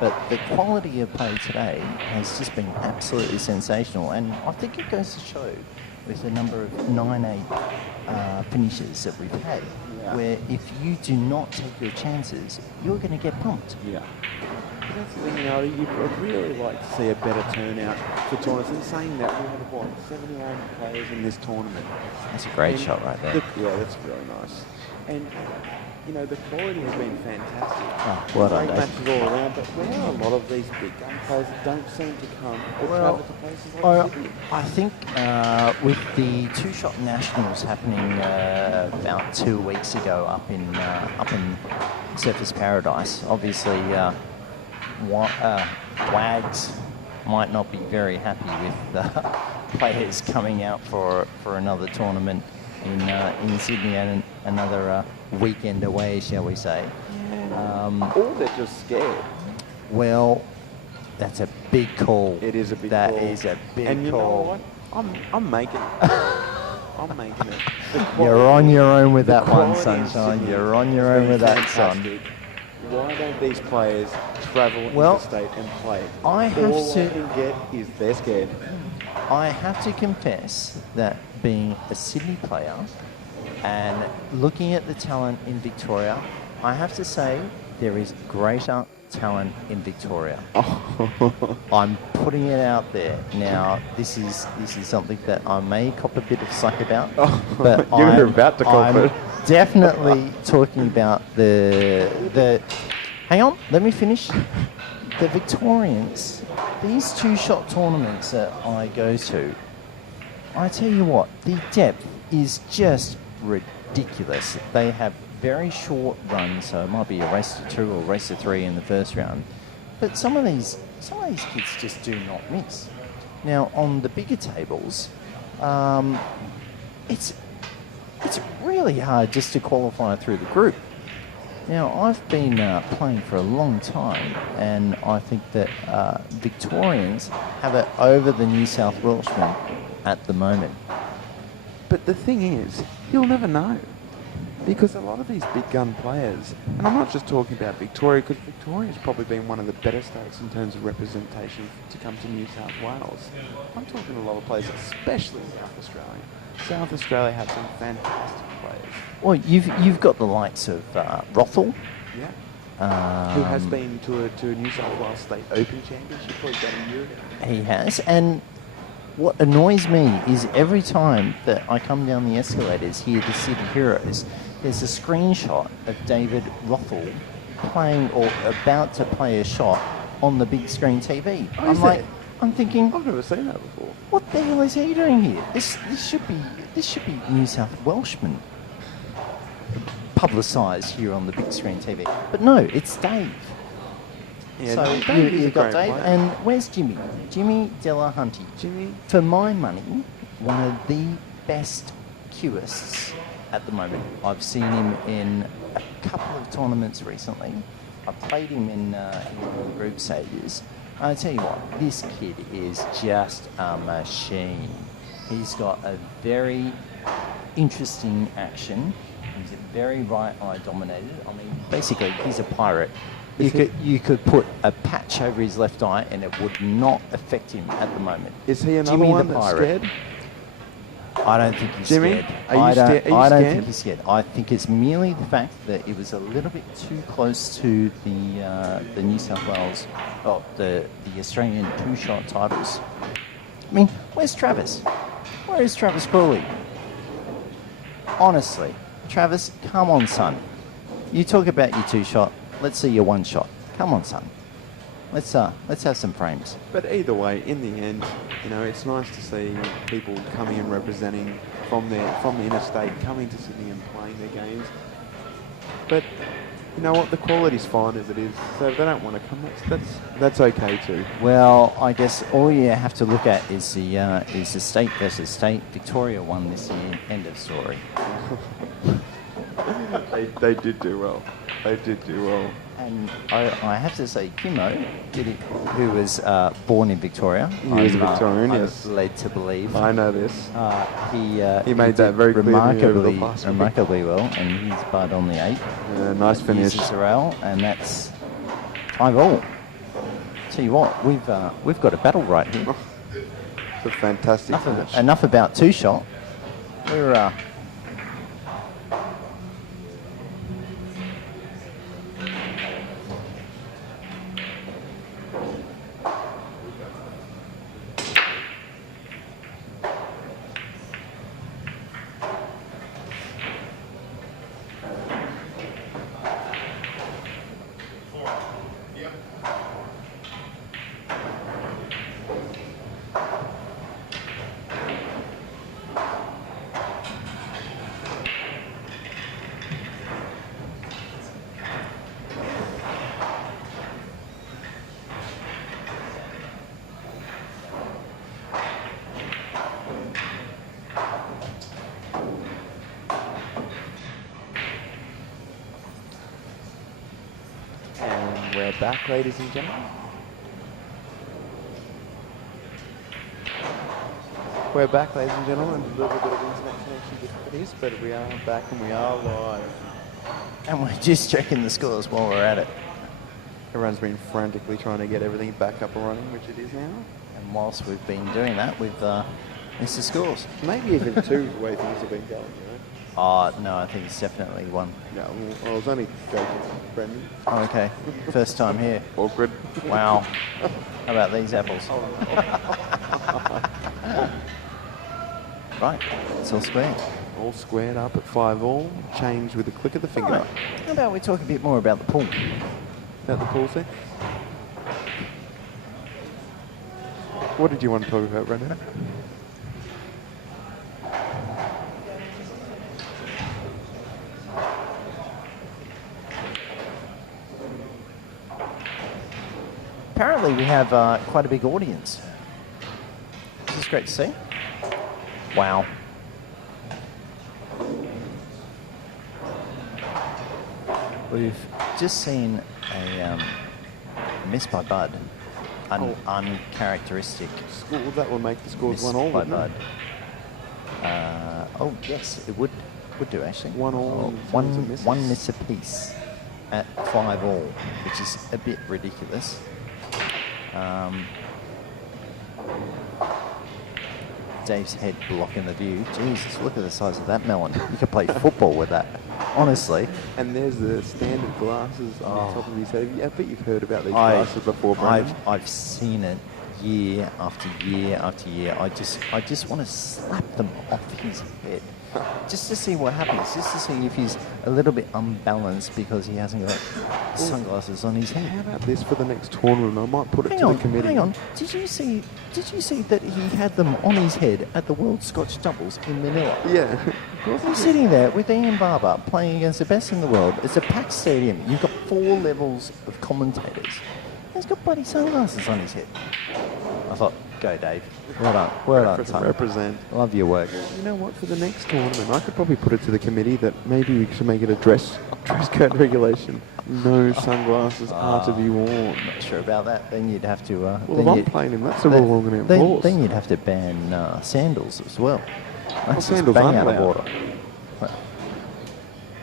But the quality of play today has just been absolutely sensational. And I think it goes to show with the number of 9-8 finishes that we've had, Yeah. where if you do not take your chances, you're going to get pumped. Yeah. But that's the thing, you know, I'd really like to see a better turnout for tournaments. And saying that, we had, what, 71 players in this tournament. That's a great And shot right there. yeah, that's really nice. And, you know, the quality has been fantastic. Oh, well done, Great Dave. matches all around, but there are a lot of these big gun players that don't seem to come or Well, travel to places like Sydney. I think with the two-shot nationals happening about 2 weeks ago up in Surfers Paradise, obviously Wags might not be very happy with the players coming out for another tournament in Sydney and another weekend away, shall we say. Or they're just scared. Well, that's a big call. It is a big That call. is a big And you know call. what? I'm making it. I'm making it. The You're on your own with the that one, quality in Sunshine. Sydney You're on your has own been with that, son. fantastic. Why don't these players travel Well, interstate and play? I have All to- I can get is they're scared. I have to confess that being a Sydney player and looking at the talent in Victoria, I have to say there is greater talent in Victoria. I'm putting it out there. Now, this is something that I may cop a bit of slack about, but You're about to cop I'm it. definitely talking about the. Hang on, let me finish. The Victorians these two-shot tournaments that I go to, I tell you what, the depth is just ridiculous. They have very short runs, so it might be a race to 2 or race to 3 in the first round. But some of these kids just do not miss. Now, on the bigger tables, it's really hard just to qualify through the group. Now, I've been playing for a long time, and I think that Victorians have it over the New South Welshmen at the moment. But the thing is, you'll never know. Because a lot of these big gun players, and I'm not just talking about Victoria, because Victoria's probably been one of the better states in terms of representation to come to New South Wales. I'm talking a lot of players, especially in South Australia. South Australia have some fantastic players. Well, you've got the likes of Rothel. Yeah. Who has been to a New South Wales State Open Championship for about a year ago. He has, and what annoys me is every time that I come down the escalators here to City Heroes, there's a screenshot of David Rothel playing or about to play a shot on the big screen TV. I'm thinking, I've never seen that before. What the hell is he doing here? This should be New South Welshmen publicised here on the big screen TV. But no, it's Dave. Yeah, so you've got Dave, and where's Jimmy? Jimmy Delahunty. Jimmy, for my money, one of the best cueists at the moment. I've seen him in a couple of tournaments recently. I've played him in the group stages. I tell you what, this kid is just a machine. He's got a very interesting action. He's very right eye dominated. I mean, basically, he's a pirate. You could put a patch over his left eye and it would not affect him at the moment. Is he another Jimmy one the that's pirate. scared? I don't think he's Jimmy, scared. are you I don't scared? think he's scared. I think it's merely the fact that it was a little bit too close to the New South Wales, the Australian two-shot titles. I mean, where's Travis? Where is Travis Crawley? Honestly, Travis, come on, son. You talk about your two-shot. Let's see your one-shot. Come on, son. Let's have some frames. But either way, in the end, you know, it's nice to see people coming and representing from the interstate, coming to Sydney and playing their games. But you know what, the quality's fine as it is. So if they don't want to come, that's okay too. Well, I guess all you have to look at is the state versus state. Victoria won this year. End of story. They did do well. They did do well. And I have to say, Kimo, who was born in Victoria. He was a Victorian, I yes. was led to believe. I know this. He made that very clear remarkably well, and he's barred on the 8. Nice finish. Sorrel, and that's 5-all. Tell you what, we've got a battle right here. It's a fantastic finish. Enough about two-shot. We're back, ladies and gentlemen. We're back, ladies and gentlemen. A little bit of internet connection difficulties, but we are back and we are live. And we're just checking the scores while we're at it. Everyone's been frantically trying to get everything back up and running, which it is now. And whilst we've been doing that, we've missed the scores. Maybe even 2 the way things have been going, you know. No, I think it's definitely 1. No, well, I was only joking, Brendan. Oh, okay. First time here. Awkward. Wow. How about these apples? Right, it's all squared. All squared up at 5-all, changed with a click of the finger. Right. How about we talk a bit more about the pool? About the pool set? What did you want to talk about, Brendan? Apparently we have quite a big audience. This is great to see. Wow. We've just seen a miss by Bud. Uncharacteristic Score, that will make the scores miss 1-1, by wouldn't it? Bud. Oh yes, it would do actually. 1-1 Oh, in terms one of misses. one miss apiece at 5-all, which is a bit ridiculous. Dave's head blocking the view. Jesus, look at the size of that melon. You could play football with that, honestly. And there's the standard glasses on the top of his head. I bet you've heard about these I- glasses before, Brendan. I've seen it year after year after year. I just want to slap them off his head. Just to see what happens, just to see if he's a little bit unbalanced because he hasn't got sunglasses on his How head. about this for the next tournament? I might put it to the committee. Hang on. Did you see that he had them on his head at the World Scotch Doubles in Manila? Yeah. He's sitting there with Ian Barber playing against the best in the world. It's a packed stadium. You've got 4 levels of commentators. He's got bloody sunglasses on his head. I thought, go Dave. Well done. Well done, son. Represent. Love your work. You know what? For the next tournament, I could probably put it to the committee that maybe we should make it a dress code regulation. No sunglasses are to be worn. Not sure about that. Then you'd have to. Well, if I'm playing him, that's a rule I'm going to enforce. Then you'd have to ban sandals as well. That's just sandals bang aren't out of allowed. order.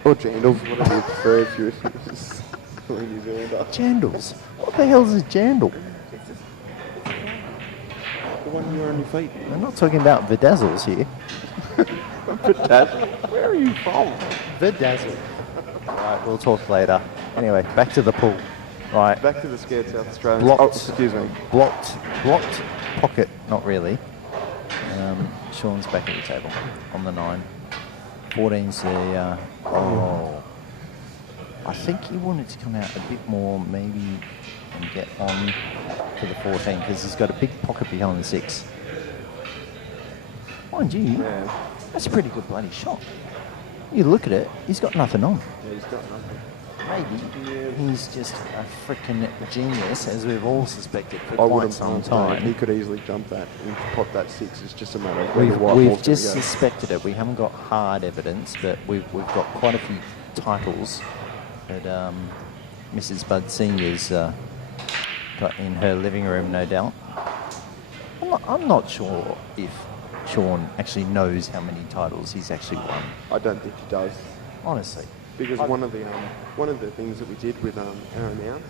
Or jandals, whatever you prefer if you're in New Zealand. Jandals. What the hell's a jandal? The one you're on your feet. I'm not talking about bedazzles here. Where are you from? Bedazzle. Right, we'll talk later. Anyway, back to the pool. Right. Back to the scared South Australians. Blocked. Oh, excuse me. Blocked pocket, not really. Shawn's back at the table on the 9. 14's the, I think he wanted to come out a bit more maybe and get on to the 14 because he's got a big pocket behind the 6. Mind you, Yeah. that's a pretty good bloody shot. You look at it, he's got nothing on. Yeah, he's got nothing. Maybe he's just a freaking genius, as we've all suspected for I quite wouldn't some time. He time. could easily jump that and pop that 6. It's just a matter of where the white We've ball's just gonna go. suspected it. We haven't got hard evidence, but we've got quite a few titles that Mrs. Bud Senior's got in her living room, no doubt. I'm not sure if Shawn actually knows how many titles he's actually won. I don't think he does. Honestly. Because one of the things that we did with our announcer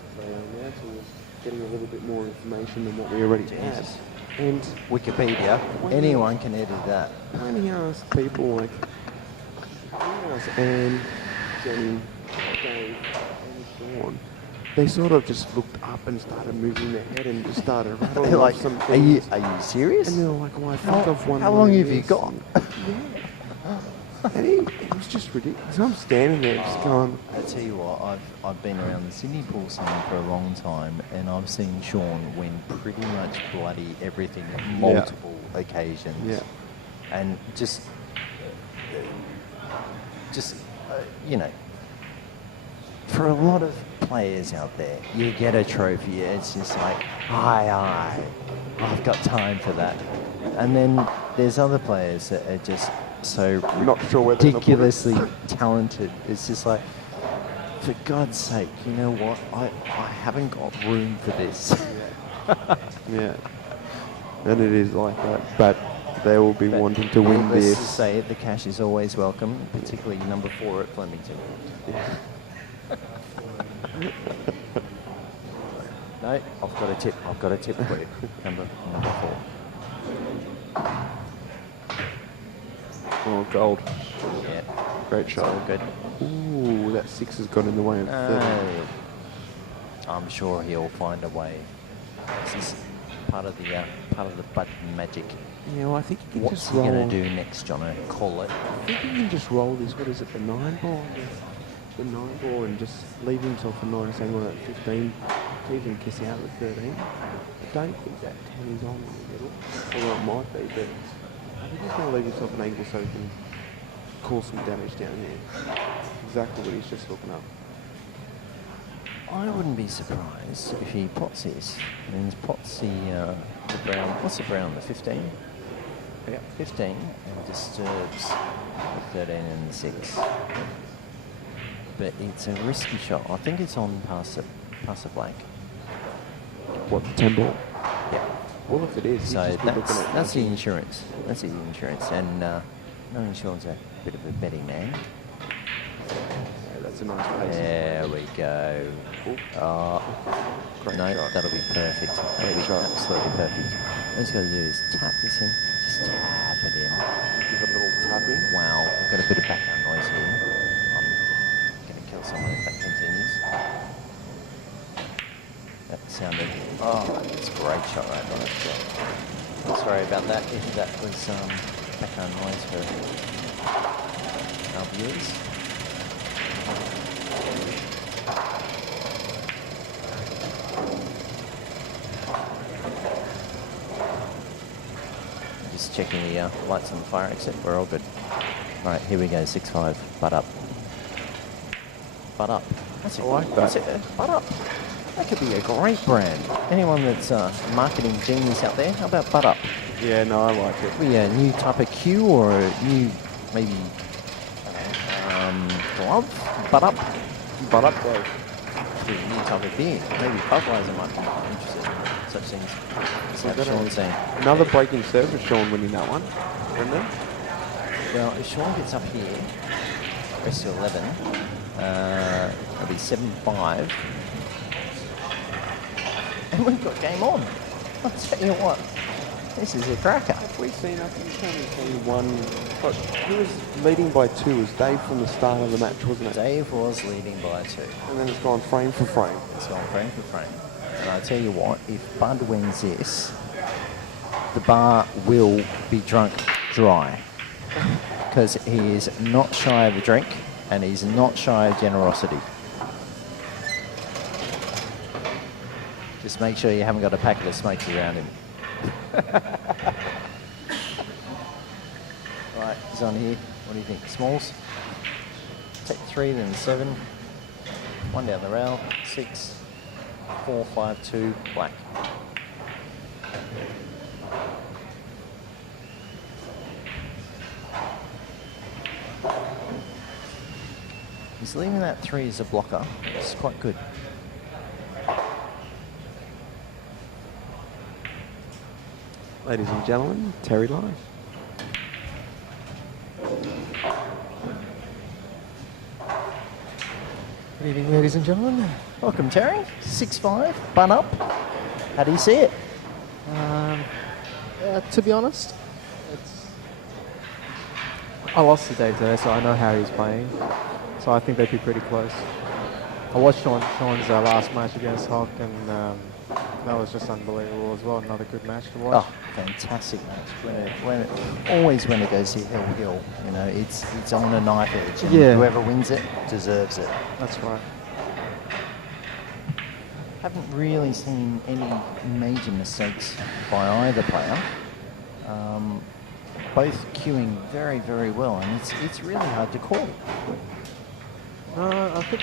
was getting a little bit more information than what we already had. Jesus. And Wikipedia, anyone can edit that. when he asked people like, he asked Anne, Jenny, Dave, and Shawn, they sort of just looked up and started moving their head and just started rattling They're off like, some are you things. serious? And they were like, well, I think I've won. How one long of have you this." got? And it was just ridiculous. I'm standing there just going, I tell you what, I've been around the Sydney pool scene for a long time, and I've seen Shawn win pretty much bloody everything on multiple occasions. yeah. And just you know, for a lot of players out there, you get a trophy, it's just like, aye, I've got time for that. And then there's other players that are just so Not sure where they're gonna put it. ridiculously talented. It's just like, for God's sake, you know what? I haven't got room for this. Yeah. And it is like that. But they will be wanting to win Let's this. just say it, the cash is always welcome, particularly number 4 at Flemington. No, I've got a tip. I've got a tip for you. Number 4. Oh, gold. Yeah, Great it's shot. all good. Ooh, that 6 has got in the way of 30. I'm sure he'll find a way. This is part of the button magic. Yeah, well, I think he can What's just he roll. going to do next, Jono? Call it. I think he can just roll this, what is it, the 9 ball? The 9 ball and just leave himself a nice angle at 15 even kiss out at 13. I don't think that 10 is on in the middle, although it might be, but I think he's going to leave himself an angle so he can cause some damage down here. Exactly what he's just looking up. I wouldn't be surprised if he pots this and pots the brown. What's the brown? The 15? Yeah. 15 and disturbs the 13 and the 6. But it's a risky shot. I think it's on past the black. What, the 10 ball? Yeah. Well, if it is, So he'd just be looking at that's the nudging. insurance. That's the insurance. And knowing Shawn's a bit of a betting man. Yeah, that's a nice pace. There we go. Oh, Great no, shot. that'll be perfect. That'll be shot. absolutely perfect. All he's got to do is tap this in. Just tap it in. Give it a little tapping. Wow, we've got a bit of background noise here. I'm going to kill someone if that continues. That sounded... Oh, that's a great shot right there. Sorry about that, if that was background noise for our viewers. Just checking the lights on the fire exit, we're all good. All right, here we go, 6-5, butt up. Butt up. That's it. I like that. That's it, butt up. That could be a great brand. Anyone that's a marketing genius out there, how about butt up? Yeah, no, I like it. Could be a new type of cue or a new, maybe, glove? Butt up? Butt up, though. Could be a new type of beer. Maybe Budweiser might be interested in such things. Is that Shawn saying? Another breaking serve for Shawn winning that one. Remember? Well, if Shawn gets up here, rest to 11, it'll be 7-5. And we've got game on. I'll tell you what, this is a cracker. Have we seen, I think we've only seen one, but who was leading by 2? It was Dave from the start of the match, wasn't it? Dave was leading by 2. And then it's gone frame for frame. It's gone frame for frame. And I tell you what, if Bud wins this, the bar will be drunk dry. Because he is not shy of a drink, and he's not shy of generosity. Just make sure you haven't got a packet of smokes around him. Right, he's on here. What do you think? Smalls? Take 3, then 7. 1 down the rail. 6, 4, 5, 2, black. He's leaving that 3 as a blocker. It's quite good. Ladies and gentlemen, Terry Live. Good evening, ladies and gentlemen. Welcome, Terry. 6-5, bun up. How do you see it? To be honest, I lost to Dave today, so I know how he's playing. So I think they'd be pretty close. I watched Shawn's last match against Hawk, and that was just unbelievable as well. Another good match to watch. Oh, fantastic match. Always when it goes to hill, you know, it's on a knife edge, and Yeah. whoever wins it deserves it. That's right. Haven't really seen any major mistakes by either player. Both queuing very, very well, and it's really hard to call. I think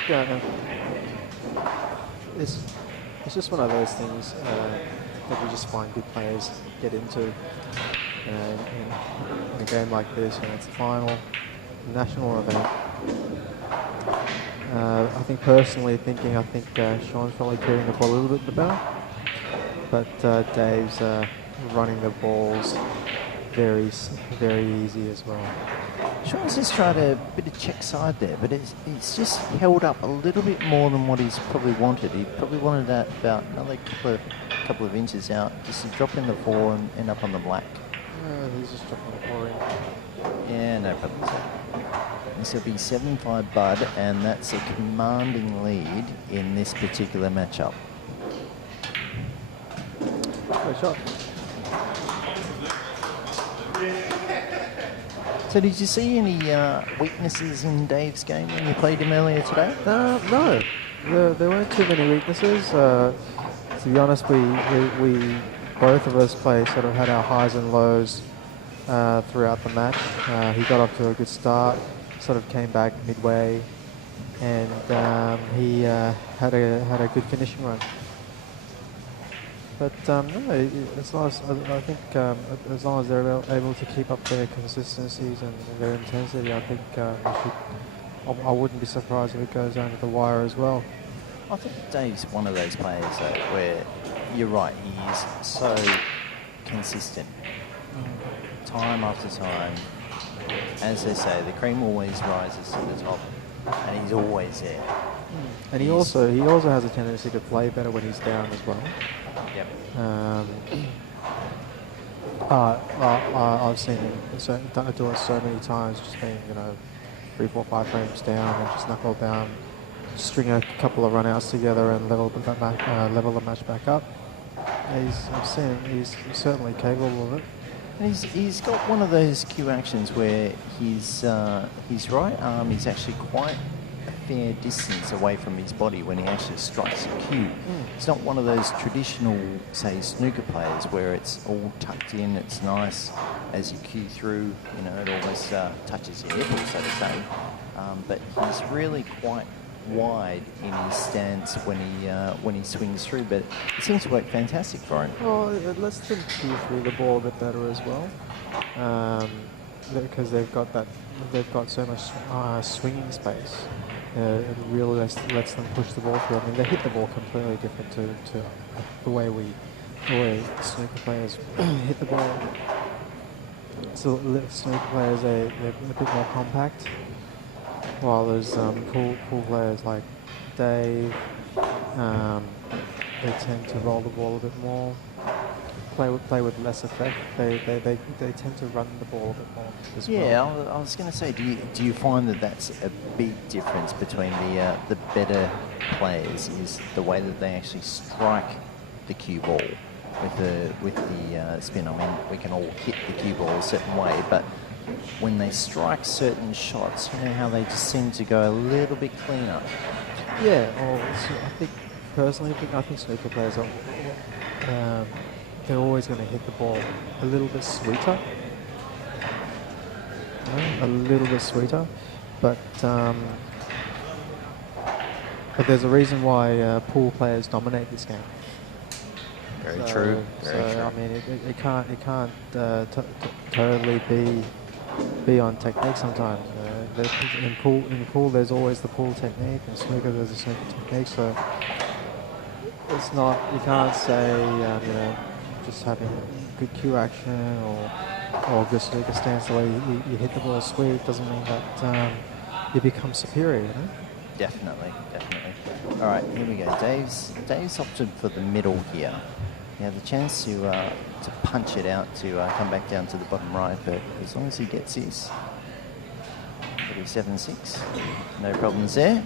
it's just one of those things that we just find good players get into in a game like this, and it's the final national event. I think personally I think Shawn's probably carrying the ball a little bit better, but Dave's running the balls very easy as well. Shawn's just tried a bit of check side there, but it's just held up a little bit more than what he's probably wanted. He probably wanted that about another couple of inches out, just to drop in the 4 and end up on the black. He's just dropping the ball in. Yeah, no problem. This will be 7-5 Bud, and that's a commanding lead in this particular matchup. Good shot. So did you see any weaknesses in Dave's game when you played him earlier today? No, there weren't too many weaknesses. to be honest, we both of us sort of had our highs and lows throughout the match. He got off to a good start, sort of came back midway, and he had a good finishing run. But no, as long as I think as long as they're able to keep up their consistencies and their intensity, I think I wouldn't be surprised if it goes down to the wire as well. I think Dave's one of those players though, where you're right, he is so consistent. Time after time, as they say, the cream always rises to the top, and he's always there. And he also has a tendency to play better when he's down as well. Yep. I've seen him do it so many times, just being 3, 4, 5 frames down and just knuckle down, string a couple of run-outs together and level the match back up. I've seen him. He's certainly capable of it. And he's got one of those cue actions where his right arm is actually quite a fair distance away from his body when he actually strikes a cue. It's not one of those traditional, say, snooker players where it's all tucked in, it's nice as you cue through, it almost touches your nipple, so to say. But he's really quite wide in his stance when he swings through, but it seems to work fantastic for him. Well, it lets them cue through the ball a bit better as well, because they've got so much swinging space. It really lets them push the ball through. I mean, they hit the ball completely different to the way snooker players hit the ball. So snooker players they're a bit more compact, while there's pool players like Dave, they tend to roll the ball a bit more, play with less effect. They tend to run the ball a bit more as well. Yeah, I was going to say, do you find that that's a big difference between the better players is the way that they actually strike the cue ball with the spin? I mean, we can all hit the cue ball a certain way, but when they strike certain shots, how they just seem to go a little bit cleaner. Yeah, I think personally, I think snooker players are they're always going to hit the ball a little bit sweeter, but there's a reason why pool players dominate this game. Very true. Very true. I mean, it can't totally be on technique sometimes. In pool, there's always the pool technique, and snooker there's a snooker technique. So it's not, you can't say just having good cue action or good snooker stance the way you hit the ball sweet doesn't mean that you become superior. Definitely. All right, here we go. Dave's opted for the middle here. He had the chance to punch it out to come back down to the bottom right, but as long as he gets his 37-6, no problems there.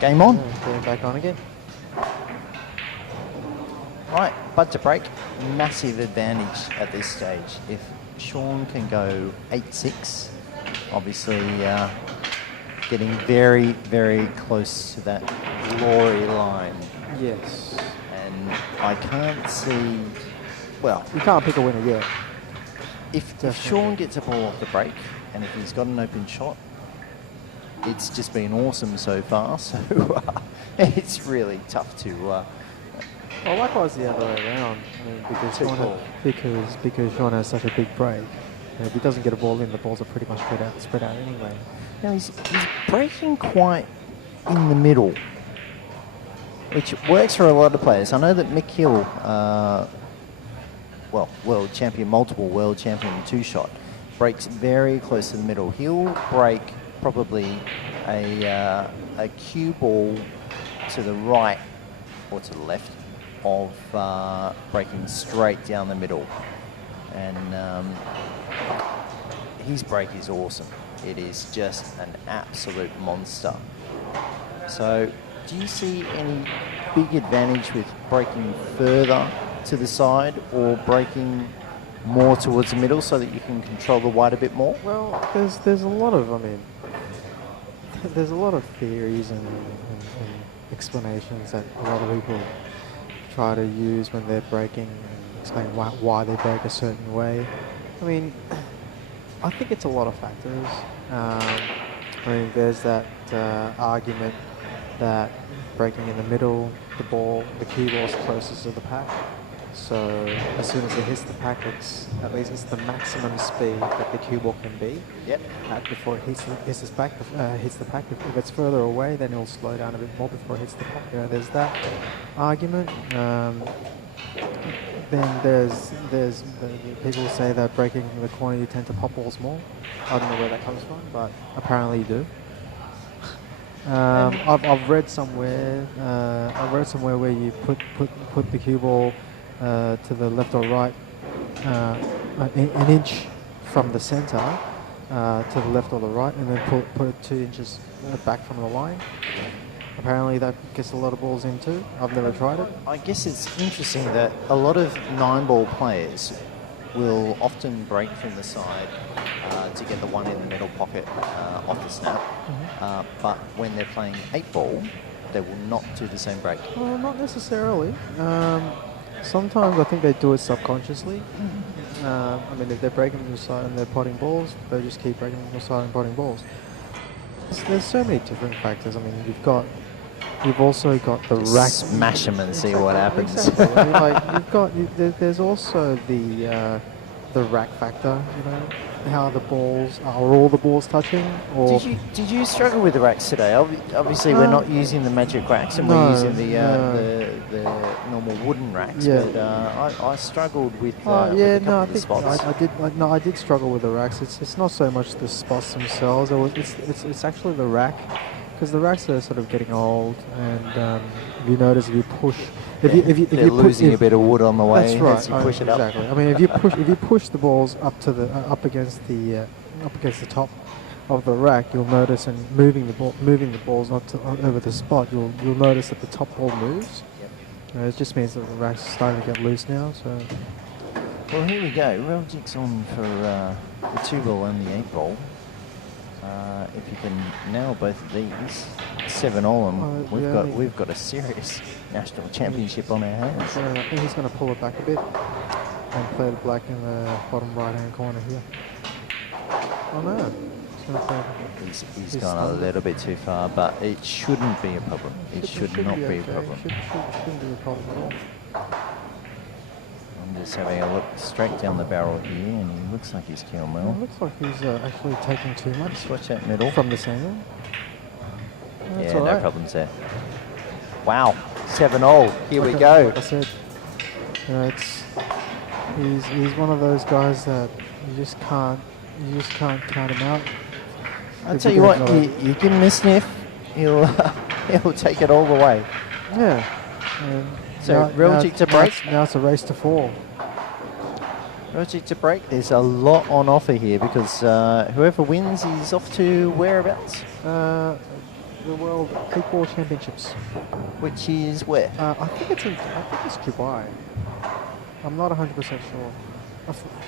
Game on. Getting back on again. Right, bud to break. Massive advantage at this stage. If Shawn can go 8-6, obviously getting very, very close to that glory line. Yes. And I can't see, well, You can't pick a winner yet. if Shawn gets a ball off the break and if he's got an open shot, it's just been awesome so far. So it's really tough to. Well, likewise the other way around. I mean, because Shawn has such a big break. If he doesn't get a ball in, the balls are pretty much spread out anyway. Now he's breaking quite in the middle, which works for a lot of players. I know that Mick Hill, multiple world champion two-shot, breaks very close to the middle. He'll break probably a cue ball to the right or to the left of breaking straight down the middle. And his break is awesome. It is just an absolute monster. So do you see any big advantage with breaking further to the side or breaking more towards the middle so that you can control the white a bit more? Well, there's a lot of, there's a lot of theories and explanations that a lot of people try to use when they're breaking and explain why they break a certain way. I mean, I think it's a lot of factors. I mean, there's that argument that breaking in the middle, the cue ball's closest to the pack. So as soon as it hits the pack, at least it's the maximum speed that the cue ball can be. Yep. Before it hits the pack. If it's further away, then it'll slow down a bit more before it hits the pack. You know, there's that argument. Then there's the people say that breaking the corner you tend to pop balls more. I don't know where that comes from, but apparently you do. I've read somewhere where you put the cue ball to the left or right an inch from the center to the left or the right, and then put it 2 inches back from the line. Apparently that gets a lot of balls in too. I've never tried it. I guess it's interesting that a lot of 9-ball players will often break from the side to get the one in the middle pocket off the snap. But when they're playing 8-ball, they will not do the same break. Well, not necessarily. Sometimes I think they do it subconsciously. I mean, if they're breaking from the side and they're potting balls, they just keep breaking from the side and potting balls. There's so many different factors. I mean, you've also got the rack. Smash them and see what happens. Exactly. I mean, like there's also the rack factor. You know, how the balls are all the balls touching. Or Did you struggle with the racks today? Obviously, we're not using the magic racks, and we're using the normal wooden racks. Yeah. But I struggled with. I the spots. I did struggle with the racks. It's not so much the spots themselves. It's actually the rack, because the racks are sort of getting old, and you notice if you push, they're losing a bit of wood on the way. That's right. As you push it up. Exactly. I mean, if you push the balls up to the up against the top of the rack, you'll notice, and moving the balls not over the spot, you'll notice that the top ball moves. It just means that the rack's starting to get loose now. So. Well, here we go. Reljic's on for the 2-ball and the 8-ball. If you can nail both of these, 7-all, and we've got a serious national championship on our hands. I think he's going to pull it back a bit and play the black in the bottom right-hand corner here. Oh no. He's gone a little bit too far, but it shouldn't be a problem. It should not be a problem. Shouldn't be a problem at all. I'm just having a look straight down the barrel here, and he looks like he's killing well. It looks like he's actually taking too much. Just watch that middle. From this angle. Yeah, no problems there. Wow, 7-all. Here we go. Like I said, he's one of those guys that you just can't count him out. I'll tell you what, you give him a sniff, he'll take it all the way. Yeah. So Reljic to break. Now it's a race to 4. Reljic to break. There's a lot on offer here, because whoever wins is off to whereabouts? The World 8-ball Championships. Which is where? I think it's Dubai. I'm not 100% sure.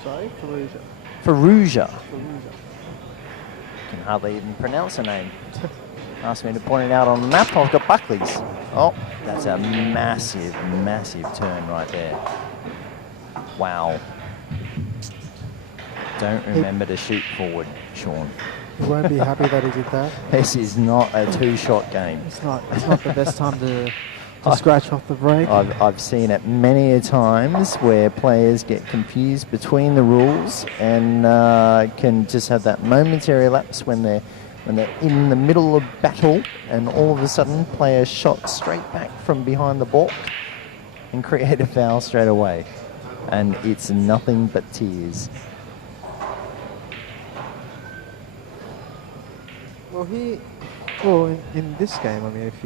Sorry, Fallujah. Fallujah. Can hardly even pronounce the name. Asked me to point it out on the map. I've got Buckley's. Oh, that's a massive, massive turn right there. Wow. Don't remember to shoot forward, Shawn. You won't be happy that he did that. This is not a 2-shot game. It's not the best time to scratch off the break. I've seen it many a times where players get confused between the rules and can just have that momentary lapse when they're in the middle of battle, and all of a sudden player shot straight back from behind the balk and create a foul straight away. And it's nothing but tears. Well, in this game, I mean, if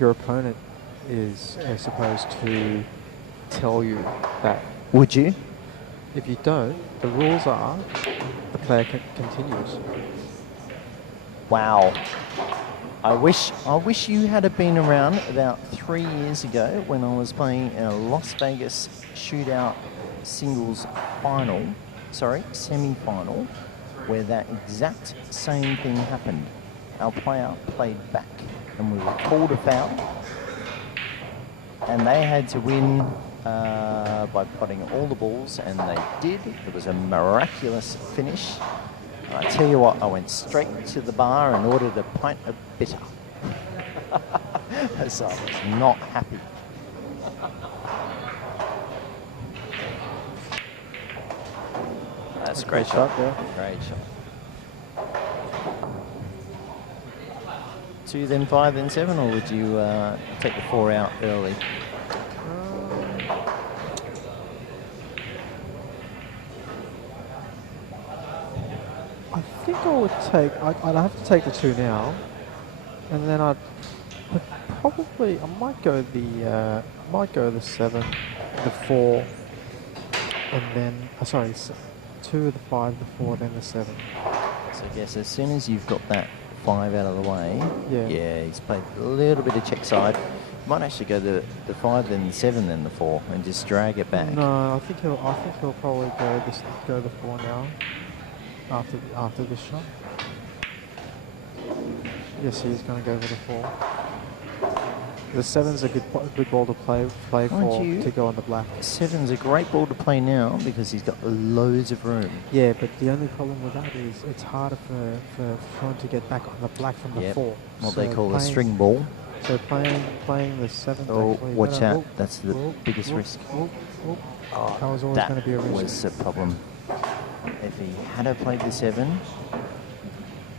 your opponent is supposed to tell you that. Would you? If you don't, the rules are the player continues. Wow. I wish you had been around about 3 years ago when I was playing in a Las Vegas shootout singles semi-final, where that exact same thing happened. Our player played back and we were called a foul. and they had to win by potting all the balls, and they did. It was a miraculous finish. I tell you what, I went straight to the bar and ordered a pint of bitter. So I was not happy. That's a great shot. Great shot. 2, then 5, then 7, or would you take the 4 out early? I think I would take. I'd have to take the 2 now, and then I'd probably. I might go the 7, the 4, and then. Sorry, 2, the 5, the 4, then the 7. So I guess as soon as you've got that 5 out of the way, Yeah. he's played a little bit of check side. Might actually go the 5, then the 7, then the 4, and just drag it back. No, I think he'll probably go the 4 now. After this shot. Yes, he's going to go for the 4. The 7's a good ball to play for to go on the black. 7's a great ball to play now because he's got loads of room. Yeah, but the only problem with that is it's harder for Shawn to get back on the black from the 4. What So they call a string ball. So playing the 7. Oh, actually watch better. out. Whoop, That's the whoop, biggest whoop, risk. whoop, whoop. Oh, That was always that going to be a risk. was a problem. If he had have played the 7,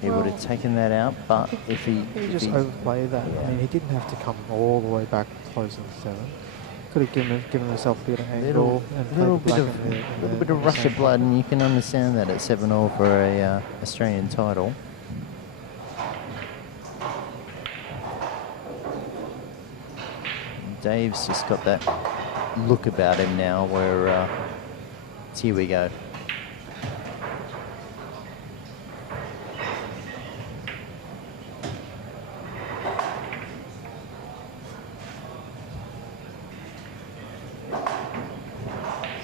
he would have taken that out. But if he just overplayed that. Yeah. I mean, he didn't have to come all the way back close to the 7. Could have given himself a bit of angle and little played bit the of black in the little bit of rush same of blood, and you can understand that at 7-0 for a Australian title. Dave's just got that look about him now where here we go.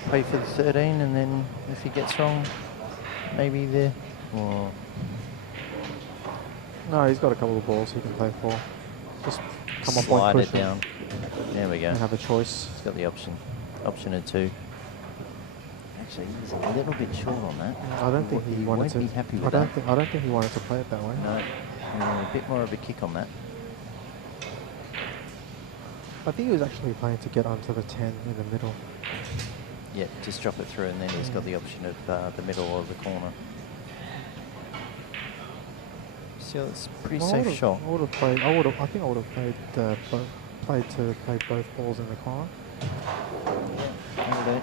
Play for the 13, and then if he gets wrong, maybe the. Oh, No, he's got a couple of balls he can play for. Just come off one slide it cushion down. There we go. and have a choice. He's got the option of 2. Actually, he's a little bit short on that. I don't think he wanted won't to. be happy with I that. don't think he wanted to play it that way. No, a bit more of a kick on that. I think he was actually playing to get onto the 10 in the middle. Yeah, just drop it through, and then he's got the option of the middle or the corner. So it's a pretty safe shot. I think I would have played both balls in the corner. Okay.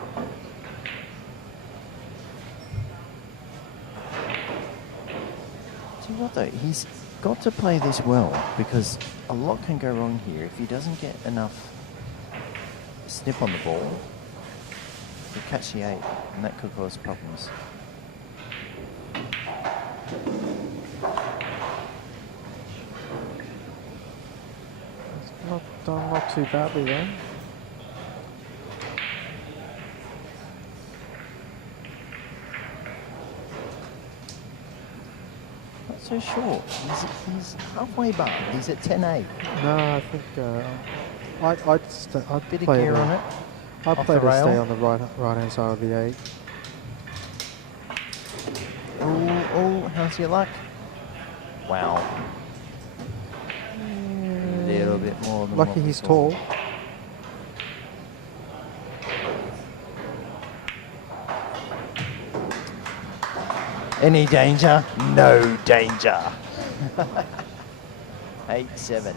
See what though, he's got to play this well because a lot can go wrong here if he doesn't get enough snip on the ball. He'll catch the 8, and that could cause problems. It's not done not too badly though. Not so short. He's halfway back. He's at 10-8. No, I think I'd Bit of play gear the- on it. I'd Off play the to stay rail. on the right hand side of the 8. Oh, how's your luck? Wow. A little bit more than Lucky what we he's thought. tall. Any danger? No danger. 8-7.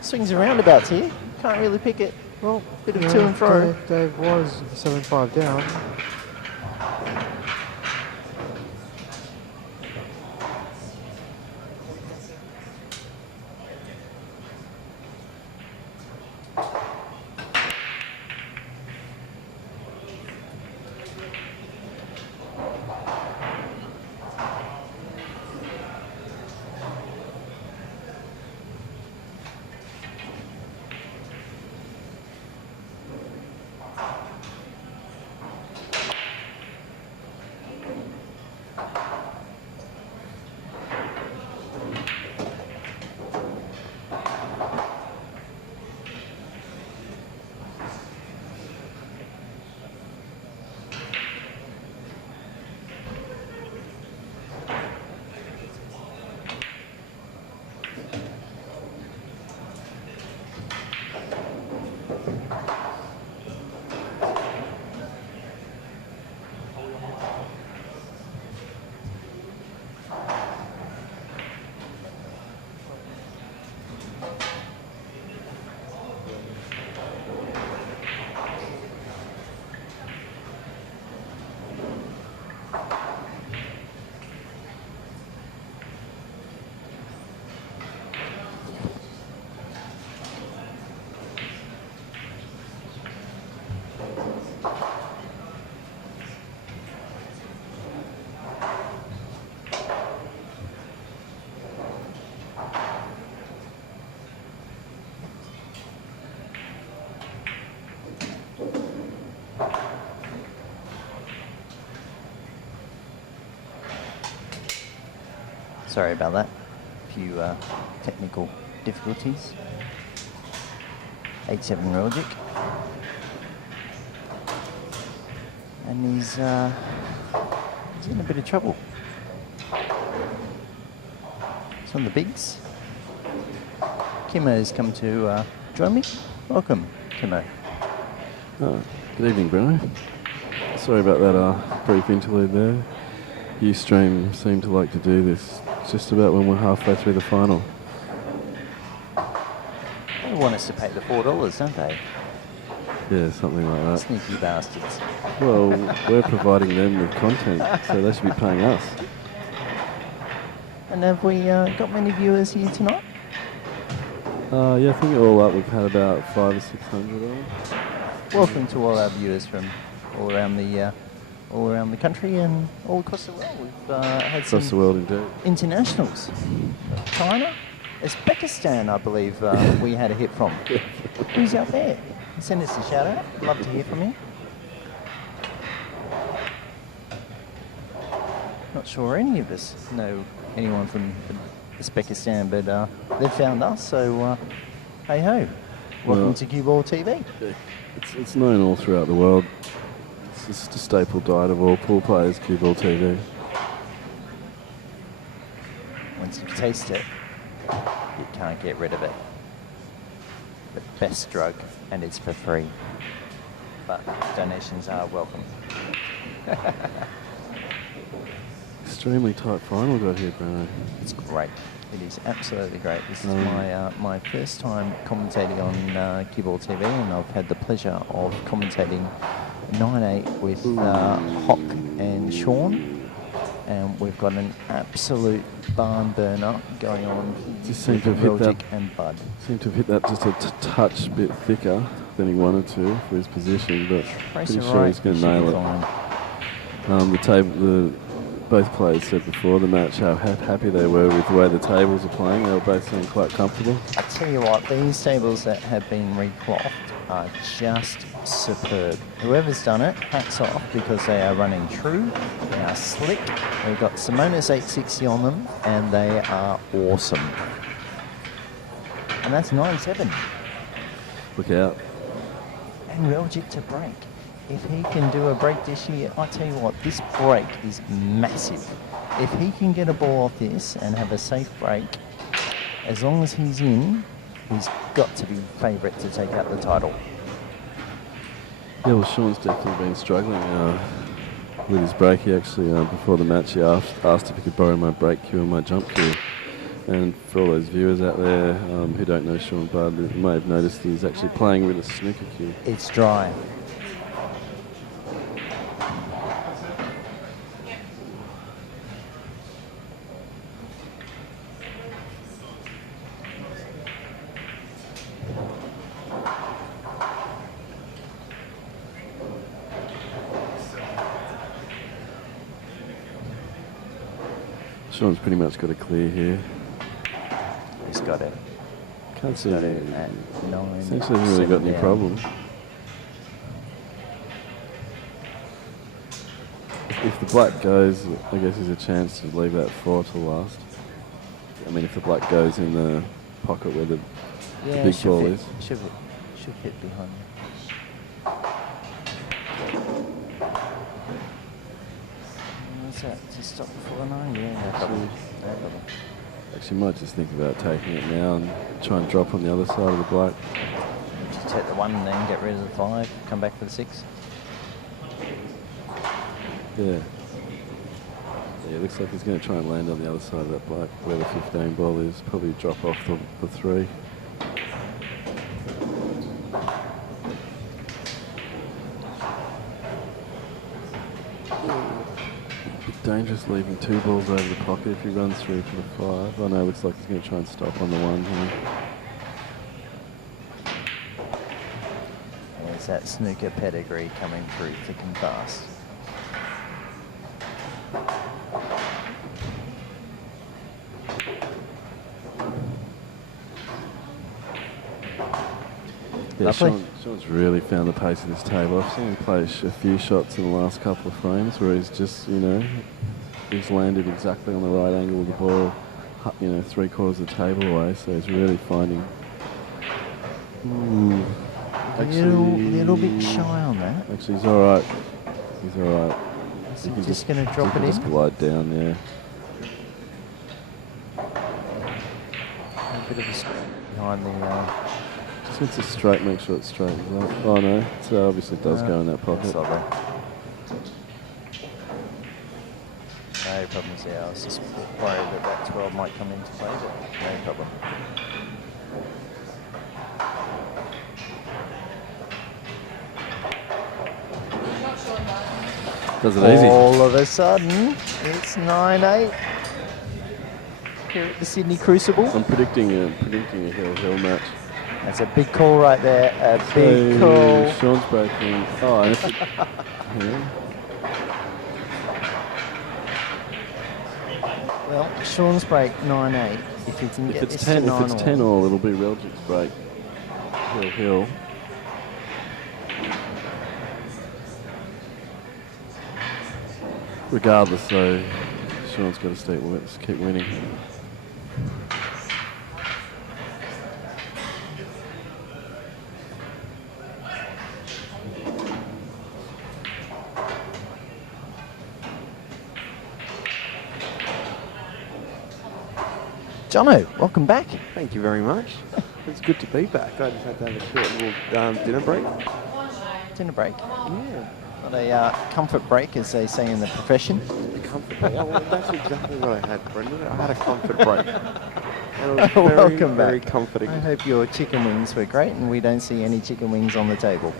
Swings and roundabouts here. Can't really pick it. Well, Bit of to and fro. Dave was 7-5 down. Sorry about that. A few technical difficulties. 8-7 Reljic. And he's in a bit of trouble. Some of the bigs. Kimmo's come to join me. Welcome, Kimmo. Oh, good evening, Bruno. Sorry about that brief interlude there. Ustream seem to like to do this just about when we're halfway through the final. They want us to pay the $4, don't they? Yeah, something like that. Sneaky bastards. Well, we're providing them with content, so they should be paying us. And have we got many viewers here tonight? Yeah, I think all up we've had about 500 or 600 on. Welcome to all our viewers from all around the country and all across the world. We've had some Across the world, indeed. internationals. China, Uzbekistan, I believe we had a hit from. Who's out there? Send us a shout out. Love to hear from you. Not sure any of us know anyone from Uzbekistan, but they've found us, so hey ho. Welcome Well, to Cue Ball TV. It's known all throughout the world. It's just a staple diet of all pool players, Cue Ball TV. Once you taste it, you can't get rid of it. The best drug, and it's for free. But donations are welcome. Extremely tight final got here, Bruno. It's great. It is absolutely great. This is my first time commentating on Cue Ball TV, and I've had the pleasure of commentating 9-8 with Hock and Shawn. And we've got an absolute barn burner going on Just with seemed to have hit Reljic that. and Bud. Seemed to have hit that just a touch bit thicker than he wanted to for his position, but Race pretty it sure right, he's going to should be nail it. fine. Both players said before the match how happy they were with the way the tables are playing. They were both seeming quite comfortable. I tell you what, these tables that have been reclothed are just superb. Whoever's done it, hats off, because they are running true, they are slick, they've got Simonis 860 on them, and they are awesome. And that's 9-7. Look out. And Reljic to break. If he can do a break this year, I tell you what, this break is massive. If he can get a ball off this and have a safe break, as long as he's in, he's got to be favourite to take out the title. Yeah, well, Shawn's definitely been struggling with his break. He actually, before the match, he asked if he could borrow my break cue and my jump cue. And for all those viewers out there who don't know Shawn Bud, you may have noticed he's actually playing with a snooker cue. It's dry. Shawn's pretty much got a clear here. He's got it. Can't see Got any. it at 9. Essentially, hasn't really got any down. problem. If the black goes, I guess there's a chance to leave that 4 till last. I mean, if the black goes in the pocket where the Yeah, big should ball fit, is. should fit behind you. What's that? To stop before 9? Yeah, no problem. No problem. Actually, might just think about taking it now and try and drop on the other side of the black. Just take the 1 and then get rid of the 5, come back for the 6. Yeah. Yeah, it looks like he's going to try and land on the other side of that black where the 15 ball is. Probably drop off the 3. Dangerous leaving 2 balls over the pocket if he runs through for the 5. Oh no, it looks like he's going to try and stop on the 1 here. There's that snooker pedigree coming through thick and fast. Yeah, Lovely. Shawn's really found the pace of this table. I've seen him play a few shots in the last couple of frames where he's just, you know, he's landed exactly on the right angle with the ball, you know, 3/4 of the table away. So he's really finding. Ooh, Little bit shy on that. Actually, he's all right. He's all right. Is he just going to drop it Just in? glide down, yeah. A bit of a behind the. Just gets it straight, make sure it straightens up. Oh no, it obviously does go in that pocket. That's lovely. No problems there. I was just worried that 12 might come into play, but no problem. Does it easy. All of a sudden, it's 9-8 here at the Sydney Crucible. I'm predicting a hill match. That's a big call right there. A big So, call. Shawn's breaking. Oh, and if it, yeah. Well, Shawn's break 9-8. If he can If get it's this 10, to 9 if it's 10 all, it'll be Reljic's break. Hill. Regardless, though, Shawn's got to keep winning. Jono, welcome back. Thank you very much. It's good to be back. I just had to have a short little dinner break. Dinner break. Yeah. Not a comfort break, as they say in the profession. A comfort break. Well, that's exactly what I had, Brendan. I had a comfort break. And it was very, Welcome back. very comforting. I hope your chicken wings were great and we don't see any chicken wings on the table.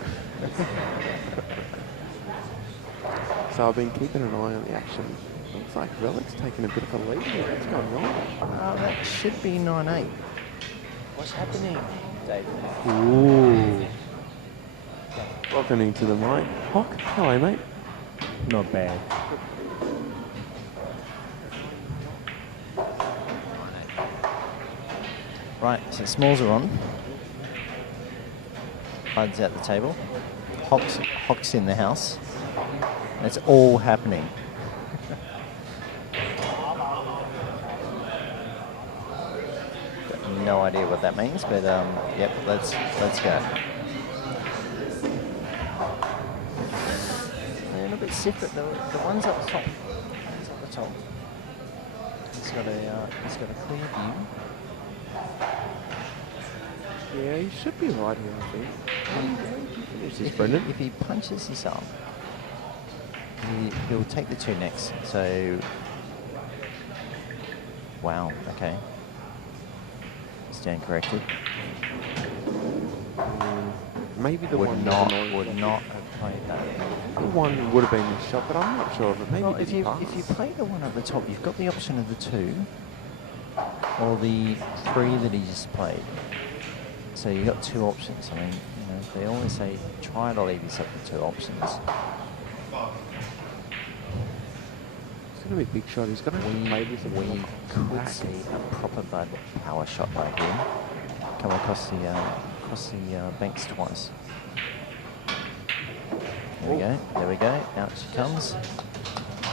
So I've been keeping an eye on the action. Looks like Reljic's taking a bit of a lead here. What's going on? That should be 9-8. What's happening, David? Ooh. Welcome to the mic. Hock, hello, mate. Not bad. Right, so smalls are on. Bud's at the table. Hock's in the house. It's all happening. Got no idea what that means, but yep, let's go. A little bit separate. The ones up the top. One's up the top. He's got a clear view. Yeah, he should be right here, I think. This is Brendan. If he punches this up, he'll take the 2 next. So, wow, okay. Stand corrected. Maybe the Would one not have played that. The one would have been the shot, but I'm not sure of it. Maybe Well, it if didn't you pass. play the one at the top, you've got the option of the 2 or the 3 that he just played. So you've got 2 options. I mean, you know, they always say try to leave yourself with 2 options. It's going to be a big shot. He's going to play this and We come could back. see a proper Bud power shot right here. Come across the banks twice. There we go. There we go. Out she comes.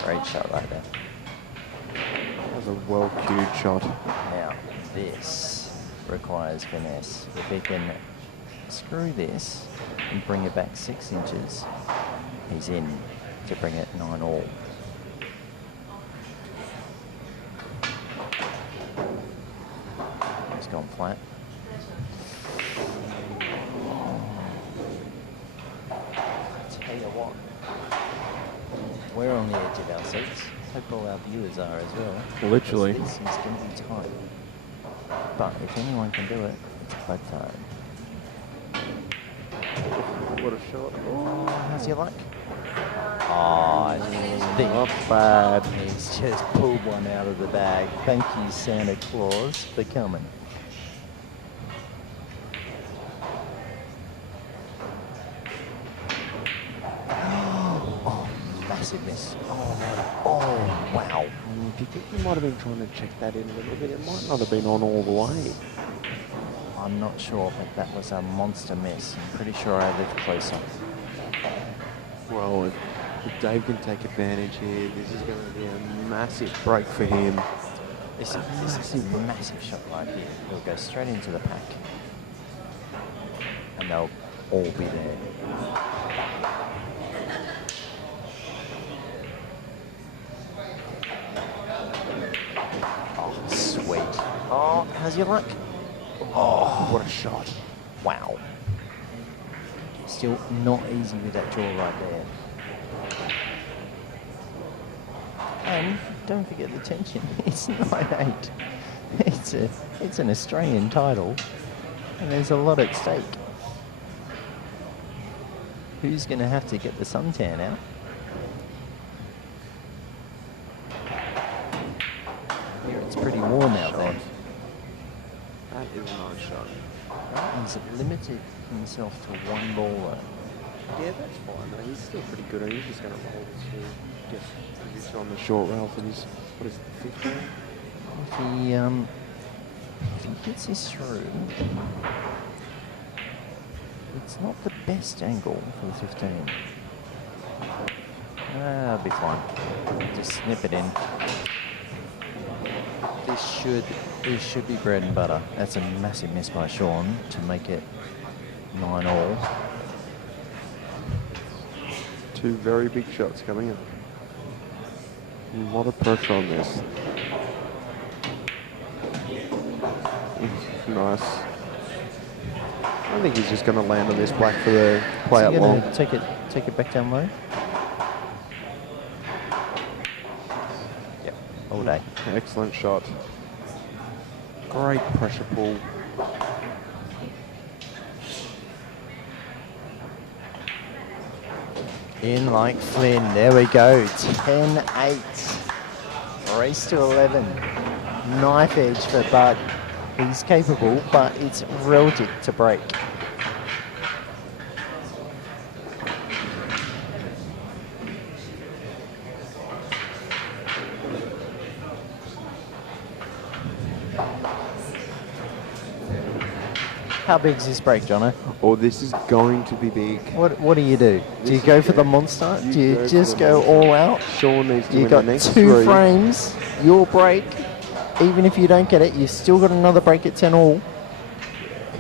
Great shot right there. That was a well-cued shot. Now this requires finesse. If he can screw this and bring it back 6 inches, he's in to bring it 9 all. He's gone flat. what, we're on the edge of our seats. Hope all our viewers are as well. Literally. This is going to be tight. But if anyone can do it, it's Plato. What a shot. Oh, how's your luck? Oh, Not bad. he's just pulled one out of the bag. Thank you, Santa Claus, for coming. Oh, massive miss. Oh, no. Oh, wow. Do you think he might have been trying to check that in a little bit? It might not have been on all the way. I'm not sure, but that was a monster miss. I'm pretty sure I lived closer. Well, if Dave can take advantage here, this is going to be a massive break for him. This is a massive shot right here. He'll go straight into the pack. And they'll all be there. Oh, sweet. Oh, how's your luck? Oh, what a shot. Wow. Still not easy with that draw right there. And don't forget the tension. It's 9-8. It's an Australian title, and there's a lot at stake. Who's going to have to get the suntan out? Here it's pretty warm out there. That is a nice shot. He's limited himself to one bowler. Yeah, that's fine though. He's still pretty good. He's just going to roll this through, get position on the short rail for his, what is it, 15? If he gets this through, it's not the best angle for the 15. That'll be fine. Just snip it in. This should be bread and butter. That's a massive miss by Shawn to make it 9-all. Two very big shots coming up. A lot of pressure on this. Nice. I think he's just going to land on this black for the play out long. Take it back down low. Yep, all day. Excellent shot. Great pressure pull. In like Flynn. There we go. 10-8. Race to 11. Knife edge for Bud. He's capable, but it's Reljic to break. How big's this break, Jono? Oh, this is going to be big. What do you do? Do you go for the monster? Do you just go all out? Shawn needs to You win got the next 2 3. frames, your break. Even if you don't get it, you've still got another break at 10-all.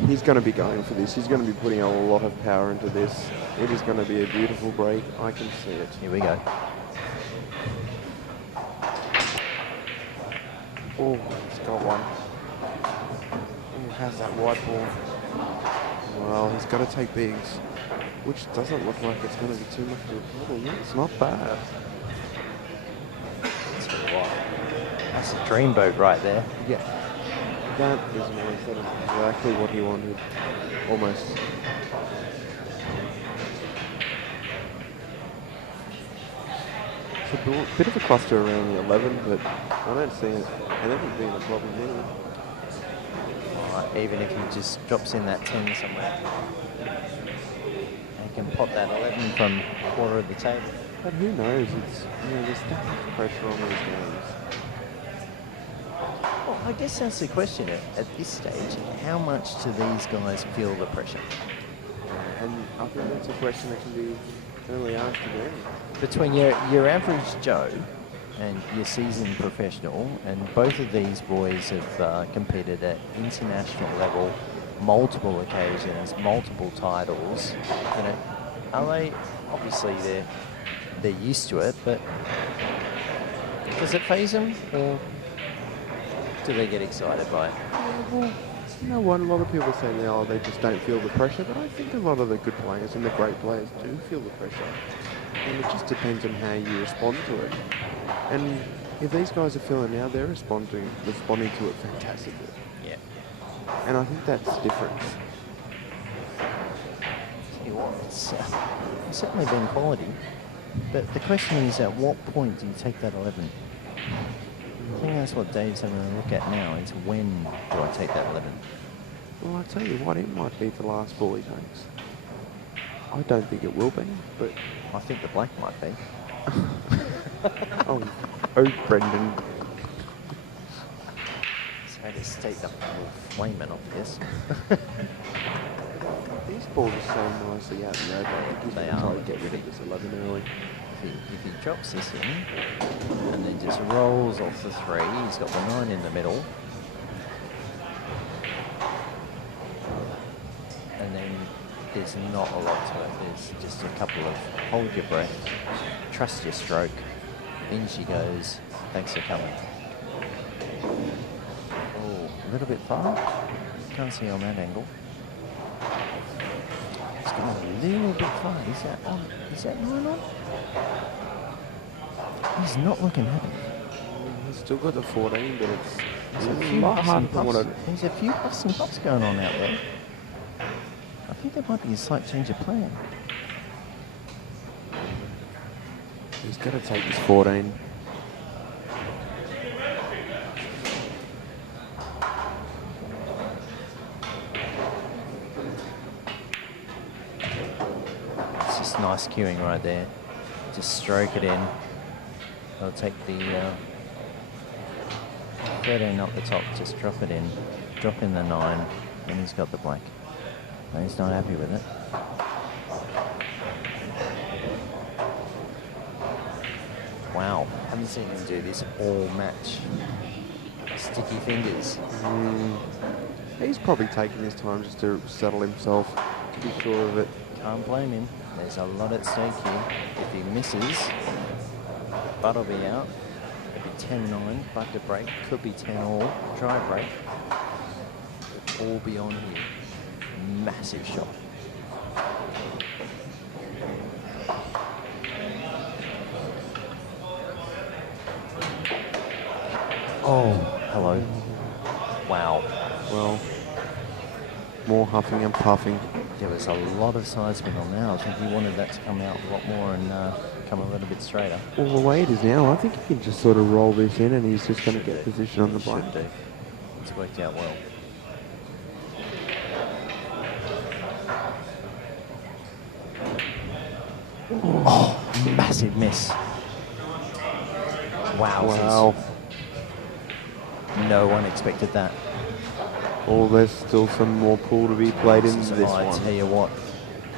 He's going to be going for this. He's going to be putting a lot of power into this. It is going to be a beautiful break. I can see it. Here we go. Oh, he's got one. Oh, how's that white ball? Well, he's got to take bigs, which doesn't look like it's going to be too much of a problem. Yeah, it's not bad. That's a dreamboat right there. Yeah. That is nice. That is exactly what he wanted. Almost. It's a bit of a cluster around the 11, but I don't see it. And that would be a problem here. Even if he just drops in that 10 somewhere. He can pop that 11 from quarter of the table. But who knows? It's, there's that much pressure on these games. Well, I guess that's the question at this stage. How much do these guys feel the pressure? And I think that's a question that can be only asked again. Between your average Joe and your seasoned professional, and both of these boys have competed at international level, multiple occasions, multiple titles. Are they, obviously they're used to it, but does it faze them, or do they get excited by it? Yeah, well, you know what? A lot of people say now they just don't feel the pressure, but I think a lot of the good players and the great players do feel the pressure. And it just depends on how you respond to it. And if these guys are feeling now, they're responding to it fantastically. Yeah. And I think that's the difference. Tell you what, it's certainly been quality. But the question is, at what point do you take that 11? I think that's what Dave's having a look at now, is when do I take that 11? Well, I tell you what, it might be the last ball he takes. I don't think it will be, but... I think the black might be. oh, Brendan. So I just take the whole flaming off this. These balls are so nicely out in the open. I think he's They going to try are. to get rid of this 11 early. If he drops this in and then just rolls off the 3, he's got the 9 in the middle. And then there's not a lot to it. There's just a couple of hold your breath, trust your stroke. In she goes. Thanks for coming. Oh, a little bit far. Can't see on that angle. It's gone a little bit far. Is that on? Is that 9 on? He's not looking happy. He's still got the 14, but There's it's a lot harder than what There's a few puffs and puffs going on out there. I think there might be a slight change of plan. He's got to take his 14. It's just nice cueing right there. Just stroke it in. I'll take the 13 up the top, just drop it in. Drop in the 9, and he's got the black. No, he's not happy with it. Wow, haven't seen him do this all match. Sticky fingers. He's probably taking his time just to settle himself, to be sure of it. Can't blame him. There's a lot at stake here. If he misses, Butt will be out. Could be 10-9, Butt to break. Could be 10-all, try break. Could all be on here. Massive shot. Oh, hello. Wow. Well, more huffing and puffing. There was a lot of side spin on now. I think he wanted that to come out a lot more and come a little bit straighter. Well, the way it is now, I think he can just sort of roll this in and he's just going to get position on the black. Should do. It's worked out well. Oh, massive miss. Wow. Wow. No one expected that. Oh, there's still some more pool to be played in this I one. tell you what,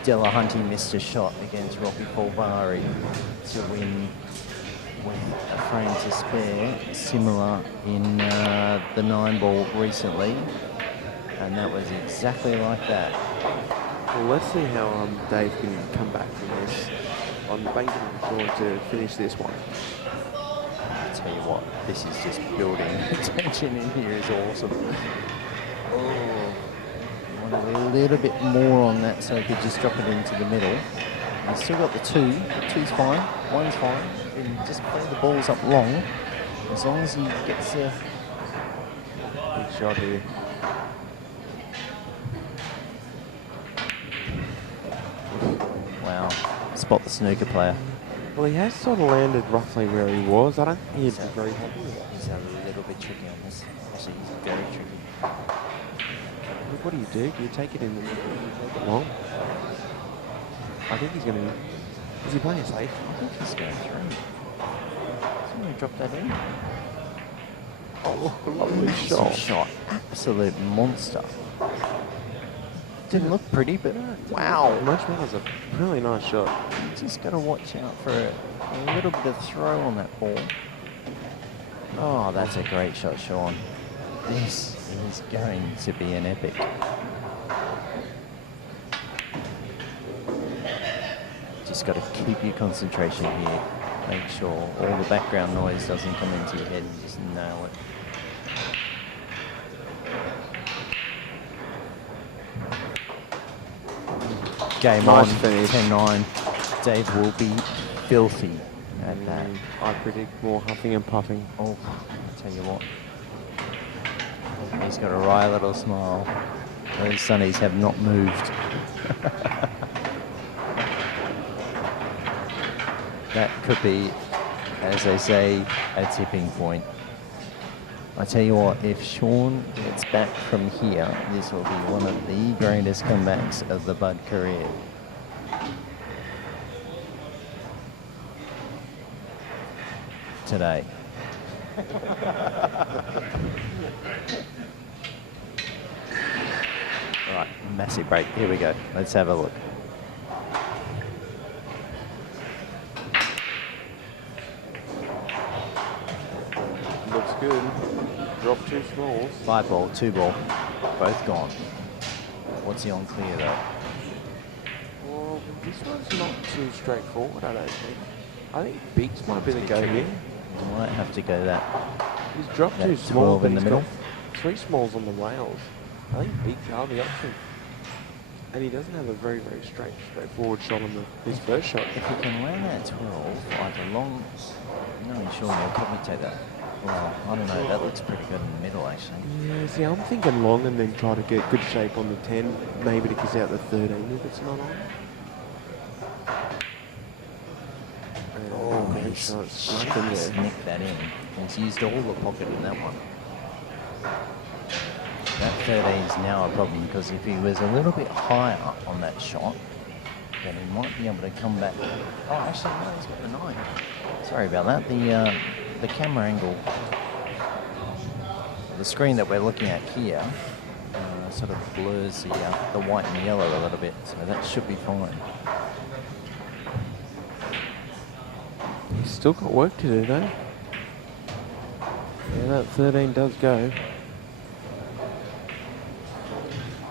Delahunty missed a shot against Rocky Polvari to win with a frame to spare, similar in the 9-ball recently, and that was exactly like that. Well, let's see how Dave can come back from this. I'm banking on Shawn to finish this one. I tell you what, this is just building. Tension in here is awesome. Oh, want a little bit more on that so he could just drop it into the middle. He's still got the 2. The 2's fine, 1's fine. He can just play the balls up long as long as he gets a Big shot here. wow. Spot the snooker player. Well, he has sort of landed roughly where he was. I don't think he'd be very happy with that. He's a little bit tricky on this. Actually, he's very tricky. Look, what do? Do you take it in the middle? Do you take it long? I think he's going to... Is he playing safe? I think he's going through. Someone drop that in. Oh, lovely shot. Shot. Absolute monster. Didn't look pretty, but wow. Much more was a really nice shot. You just got to watch out for a little bit of throw on that ball. Oh, that's a great shot, Shawn. This is going to be an epic. Just got to keep your concentration here. Make sure all the background noise doesn't come into your head and just nail it. Game Nice on, finish. 10-9. Dave will be filthy at that. I predict more huffing and puffing. Oh, I tell you what. He's got a wry little smile. Those sunnies have not moved. That could be, as they say, a tipping point. I tell you what, if Shawn gets back from here, this will be one of the greatest comebacks of the Bud career. Today. Right, massive break. Here we go. Let's have a look. Looks good. Drop 2 smalls. 5 ball, 2 ball, both gone. What's he on clear though? Well, this one's not too straightforward, I don't think. I think Biggs might be the go here. He might have to go that. He's dropped That 2 small, 12 but in the he's middle. got 3 smalls on the rails. I think Biggs are the option. And he doesn't have a very straightforward shot on his first shot. If he can land that 12, either long, no, Shawn will probably take that. Well, I don't know, that looks pretty good in the middle actually. Yeah, see, I'm thinking long and then try to get good shape on the 10, maybe to kiss out the 13 if it's not on. Oh, great he's shot. Stuck in just there. nicked that in. He's used all the pocket in that one. That 13 is now a problem because if he was a little bit higher on that shot, then he might be able to come back. Oh, actually, no, he's got the 9. Sorry about that. The camera angle, the screen that we're looking at here, sort of blurs the white and yellow a little bit, so that should be fine. He's still got work to do though. Yeah, that 13 does go.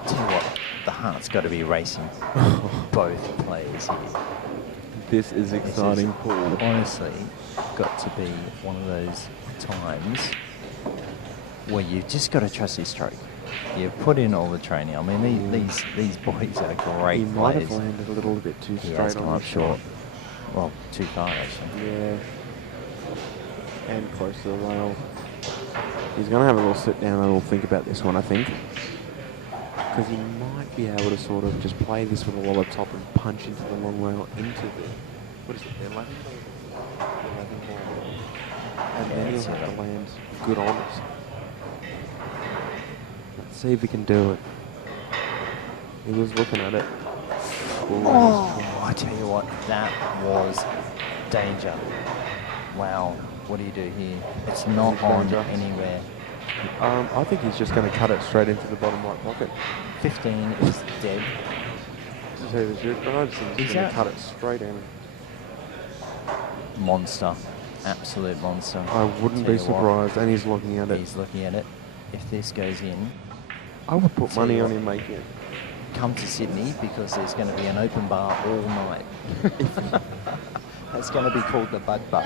Tell you what, the heart's got to be racing. Both players here. This is exciting pool. Honestly, got to be one of those times where you've just got to trust your stroke. You've put in all the training. I mean, these boys are great He might players. have landed a little bit too He straight has on come the up short. Well, too far actually. Yeah. And close to the rail. He's going to have a little sit down and a little think about this one, I think. Because he might be able to sort of just play this with a lower top and punch into the long rail into the, what is it, the 11 ball? And then he'll have to land good on it. Let's see if he can do it. He was looking at it. Oh, I tell you what, that was danger. Wow, what do you do here? It's not Huge on danger. anywhere. I think he's just going to cut it straight into the bottom right pocket. 15 is dead. To say the truth, but I just think he's Is going that- to cut it straight in. Monster, absolute monster. I wouldn't Tell be you what, surprised, and he's looking at it. He's looking at it. If this goes in, I would put Tell money you on what. him making it. come to Sydney because there's going to be an open bar all night. That's going to be called the Bud Bar.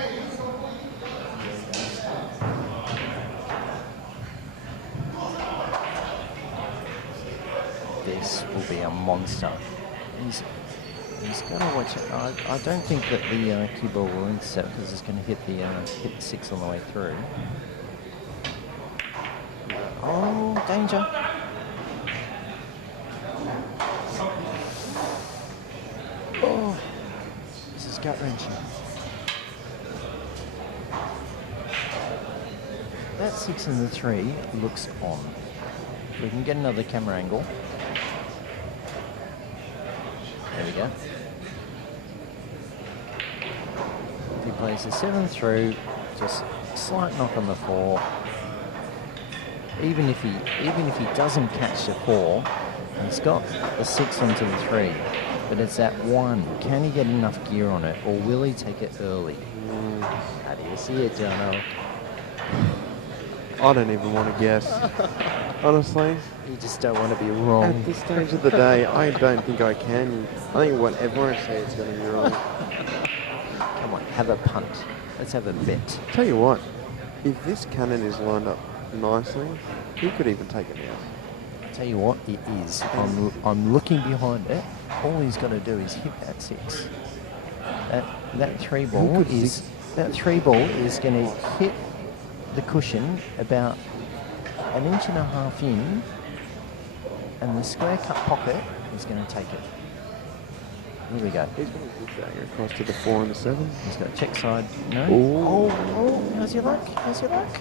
This will be a monster. He's got to watch it. I don't think that the cue ball will intercept because it's going to hit the 6 on the way through. Oh, danger. Oh, this is gut-wrenching. That 6 and the 3 looks on. We can get another camera angle. There we go. If he plays the 7 through, just slight knock on the 4. Even if he doesn't catch the 4, he's got the 6 onto the 3. But it's that 1. Can he get enough gear on it, or will he take it early? How do you see it, Jono? I don't even want to guess. Honestly, You just don't want to be wrong. at this stage of the day, I don't think I can. I think whatever I say is going to be wrong. Come on, have a punt. Let's have a bet. Tell you what, if this cannon is lined up nicely, he could even take it out. Tell you what, it is. I'm looking behind it. All he's got to do is hit that 6. that three ball is going to hit the cushion about 1.5 inches in, and the square cut pocket is going to take it. Here we go. He's going to zigzag across to the 4 and the 7. He's got check side. No. Ooh. Oh, how's your luck? How's your luck?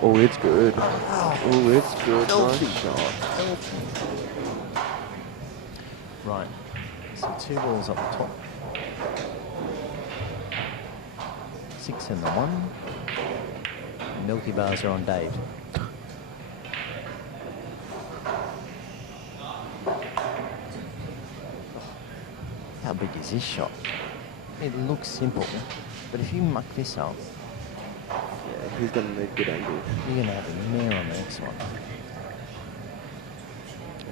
Oh, it's good. Oh, it's good. Filthy. Nice shot. Right. So 2 balls up the top. 6 and the 1. Milky Bars are on Dave. How big is this shot? It looks simple, but if you muck this up, Yeah, he's going to need good angle. you're going to have a mare on the next one.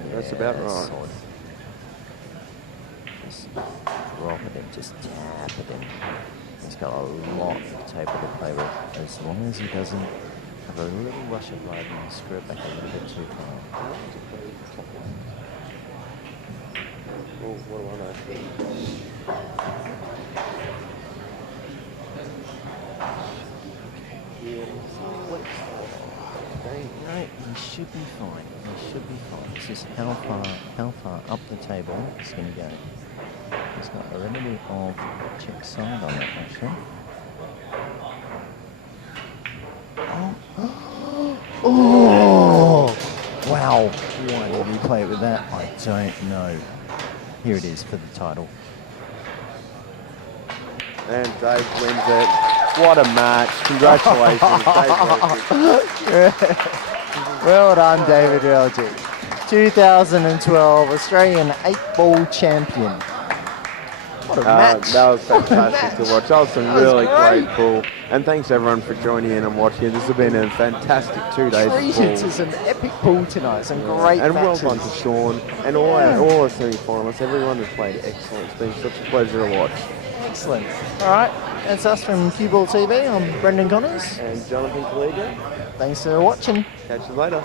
Yeah, that's about right. solid. Just drop it in, just tap it in. He's got a lot of table to play with, as long as he doesn't have a little rush of blood and screw it back a little bit too far. Oh, what do I know? Right, he should be fine. He should be fine. It's just how far up the table it's going to go. He's got a little bit of check side on it, actually. Oh! Wow. Why did he play it with that? I don't know. Here it is for the title. And Dave wins it. What a match. Congratulations, Dave Reljic. Well done, David Reljic. 2012 Australian 8-ball champion. What a match. That was fantastic to watch. That was some really great pool. And thanks everyone for joining in and watching. This has been a fantastic 2 days of Treated to pool. some epic pool tonight. Some great And well matches. done to Shawn and all our semi-finalists. Everyone has played excellent. It's been such a pleasure to watch. Excellent. All right, that's us from Cue Ball TV. I'm Brendan Connors. And Jonathan Calleja, Thanks for watching. catch you later.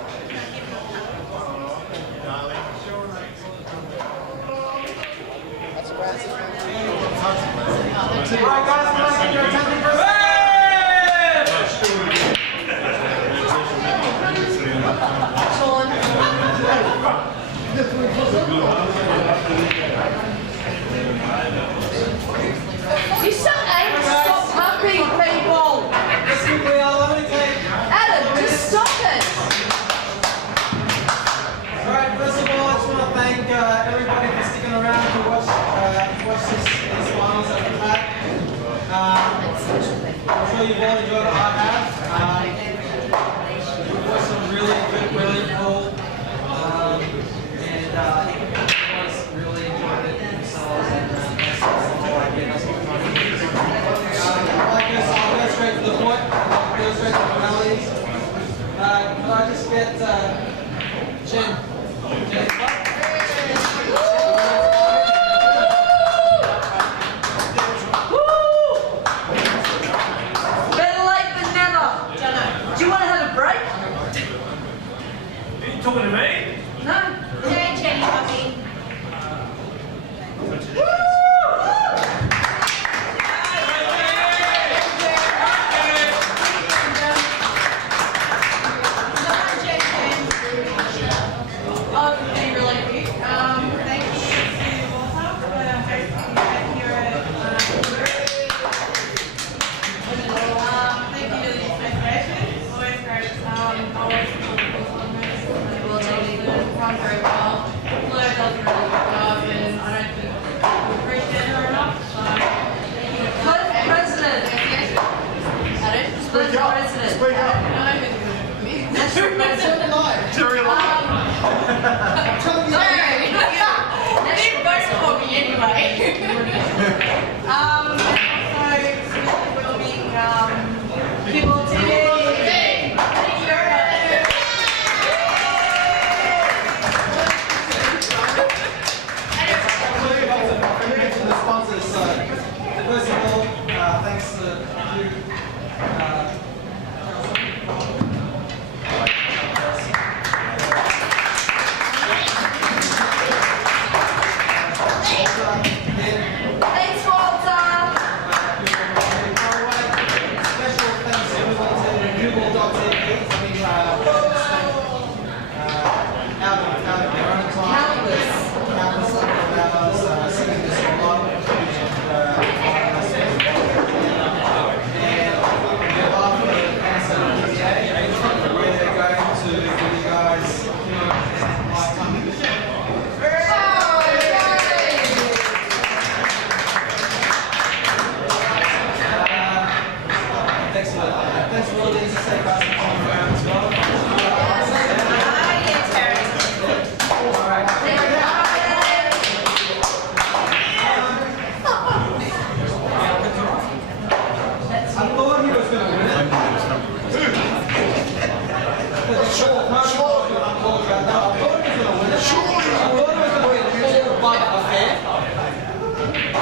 You stop humping people! Adam, just stop it! Alright, first of all, I just want to thank everybody for sticking around to watch these finals that we've had. I'm sure you've all enjoyed what I have. We've watched some really good, brilliant pool. And everyone's really enjoyed it themselves. And that's all I get. That's what I'm trying to do. I'll go straight to the point. I'll go straight to the penalties. Could I just get Jen? Better late than never! Do you want to have a break? Are you talking to me? No? Yeah, Jenny, puppy. First of all, thanks to you.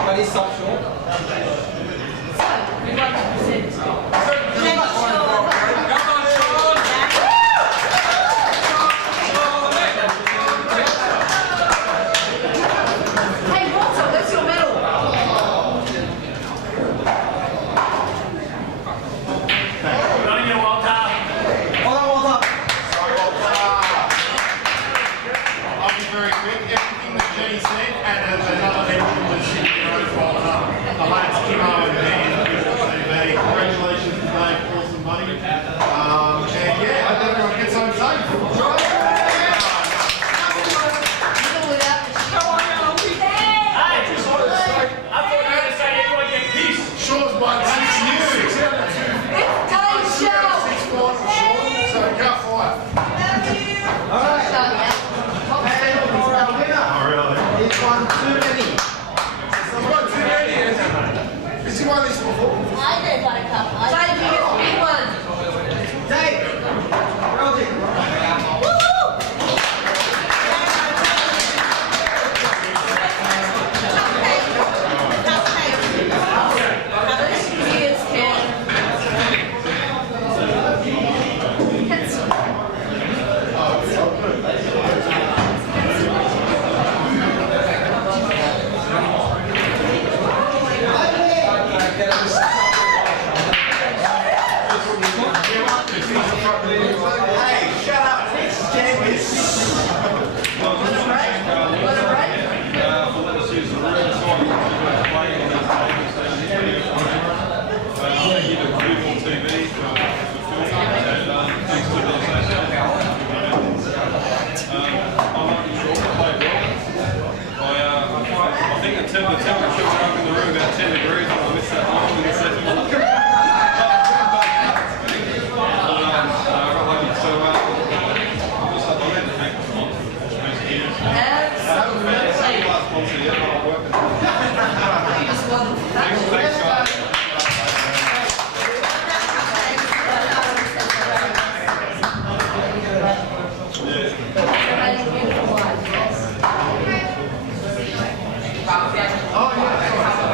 But he's up short. We'd like to present. Hey, Walter, where's your medal? I'll be very quick. Everything that Jenny said, and another mention was Sydney Rose well done. The lads Timo and Dan at Visual TV. Congratulations to Dave, awesome buddy. And yeah, I hope everyone gets home safe. Sean's won 6 years. 6 out of 2. It's Dave's show. 6 finals, Sean. So cut 5. For our winner, he's won too many. He's won too many, hasn't he? Has he won this before? I did got a couple. Dave, you get the big one. Dave, Reljic. Woohoo! The temperature went up in the room about 10 degrees when I missed that home in the second one. I got lucky, so I'm just up on the tank on, which makes it easy. I haven't found a second last sponsor yet, but I'm working. Thanks, guys. Oh, yeah.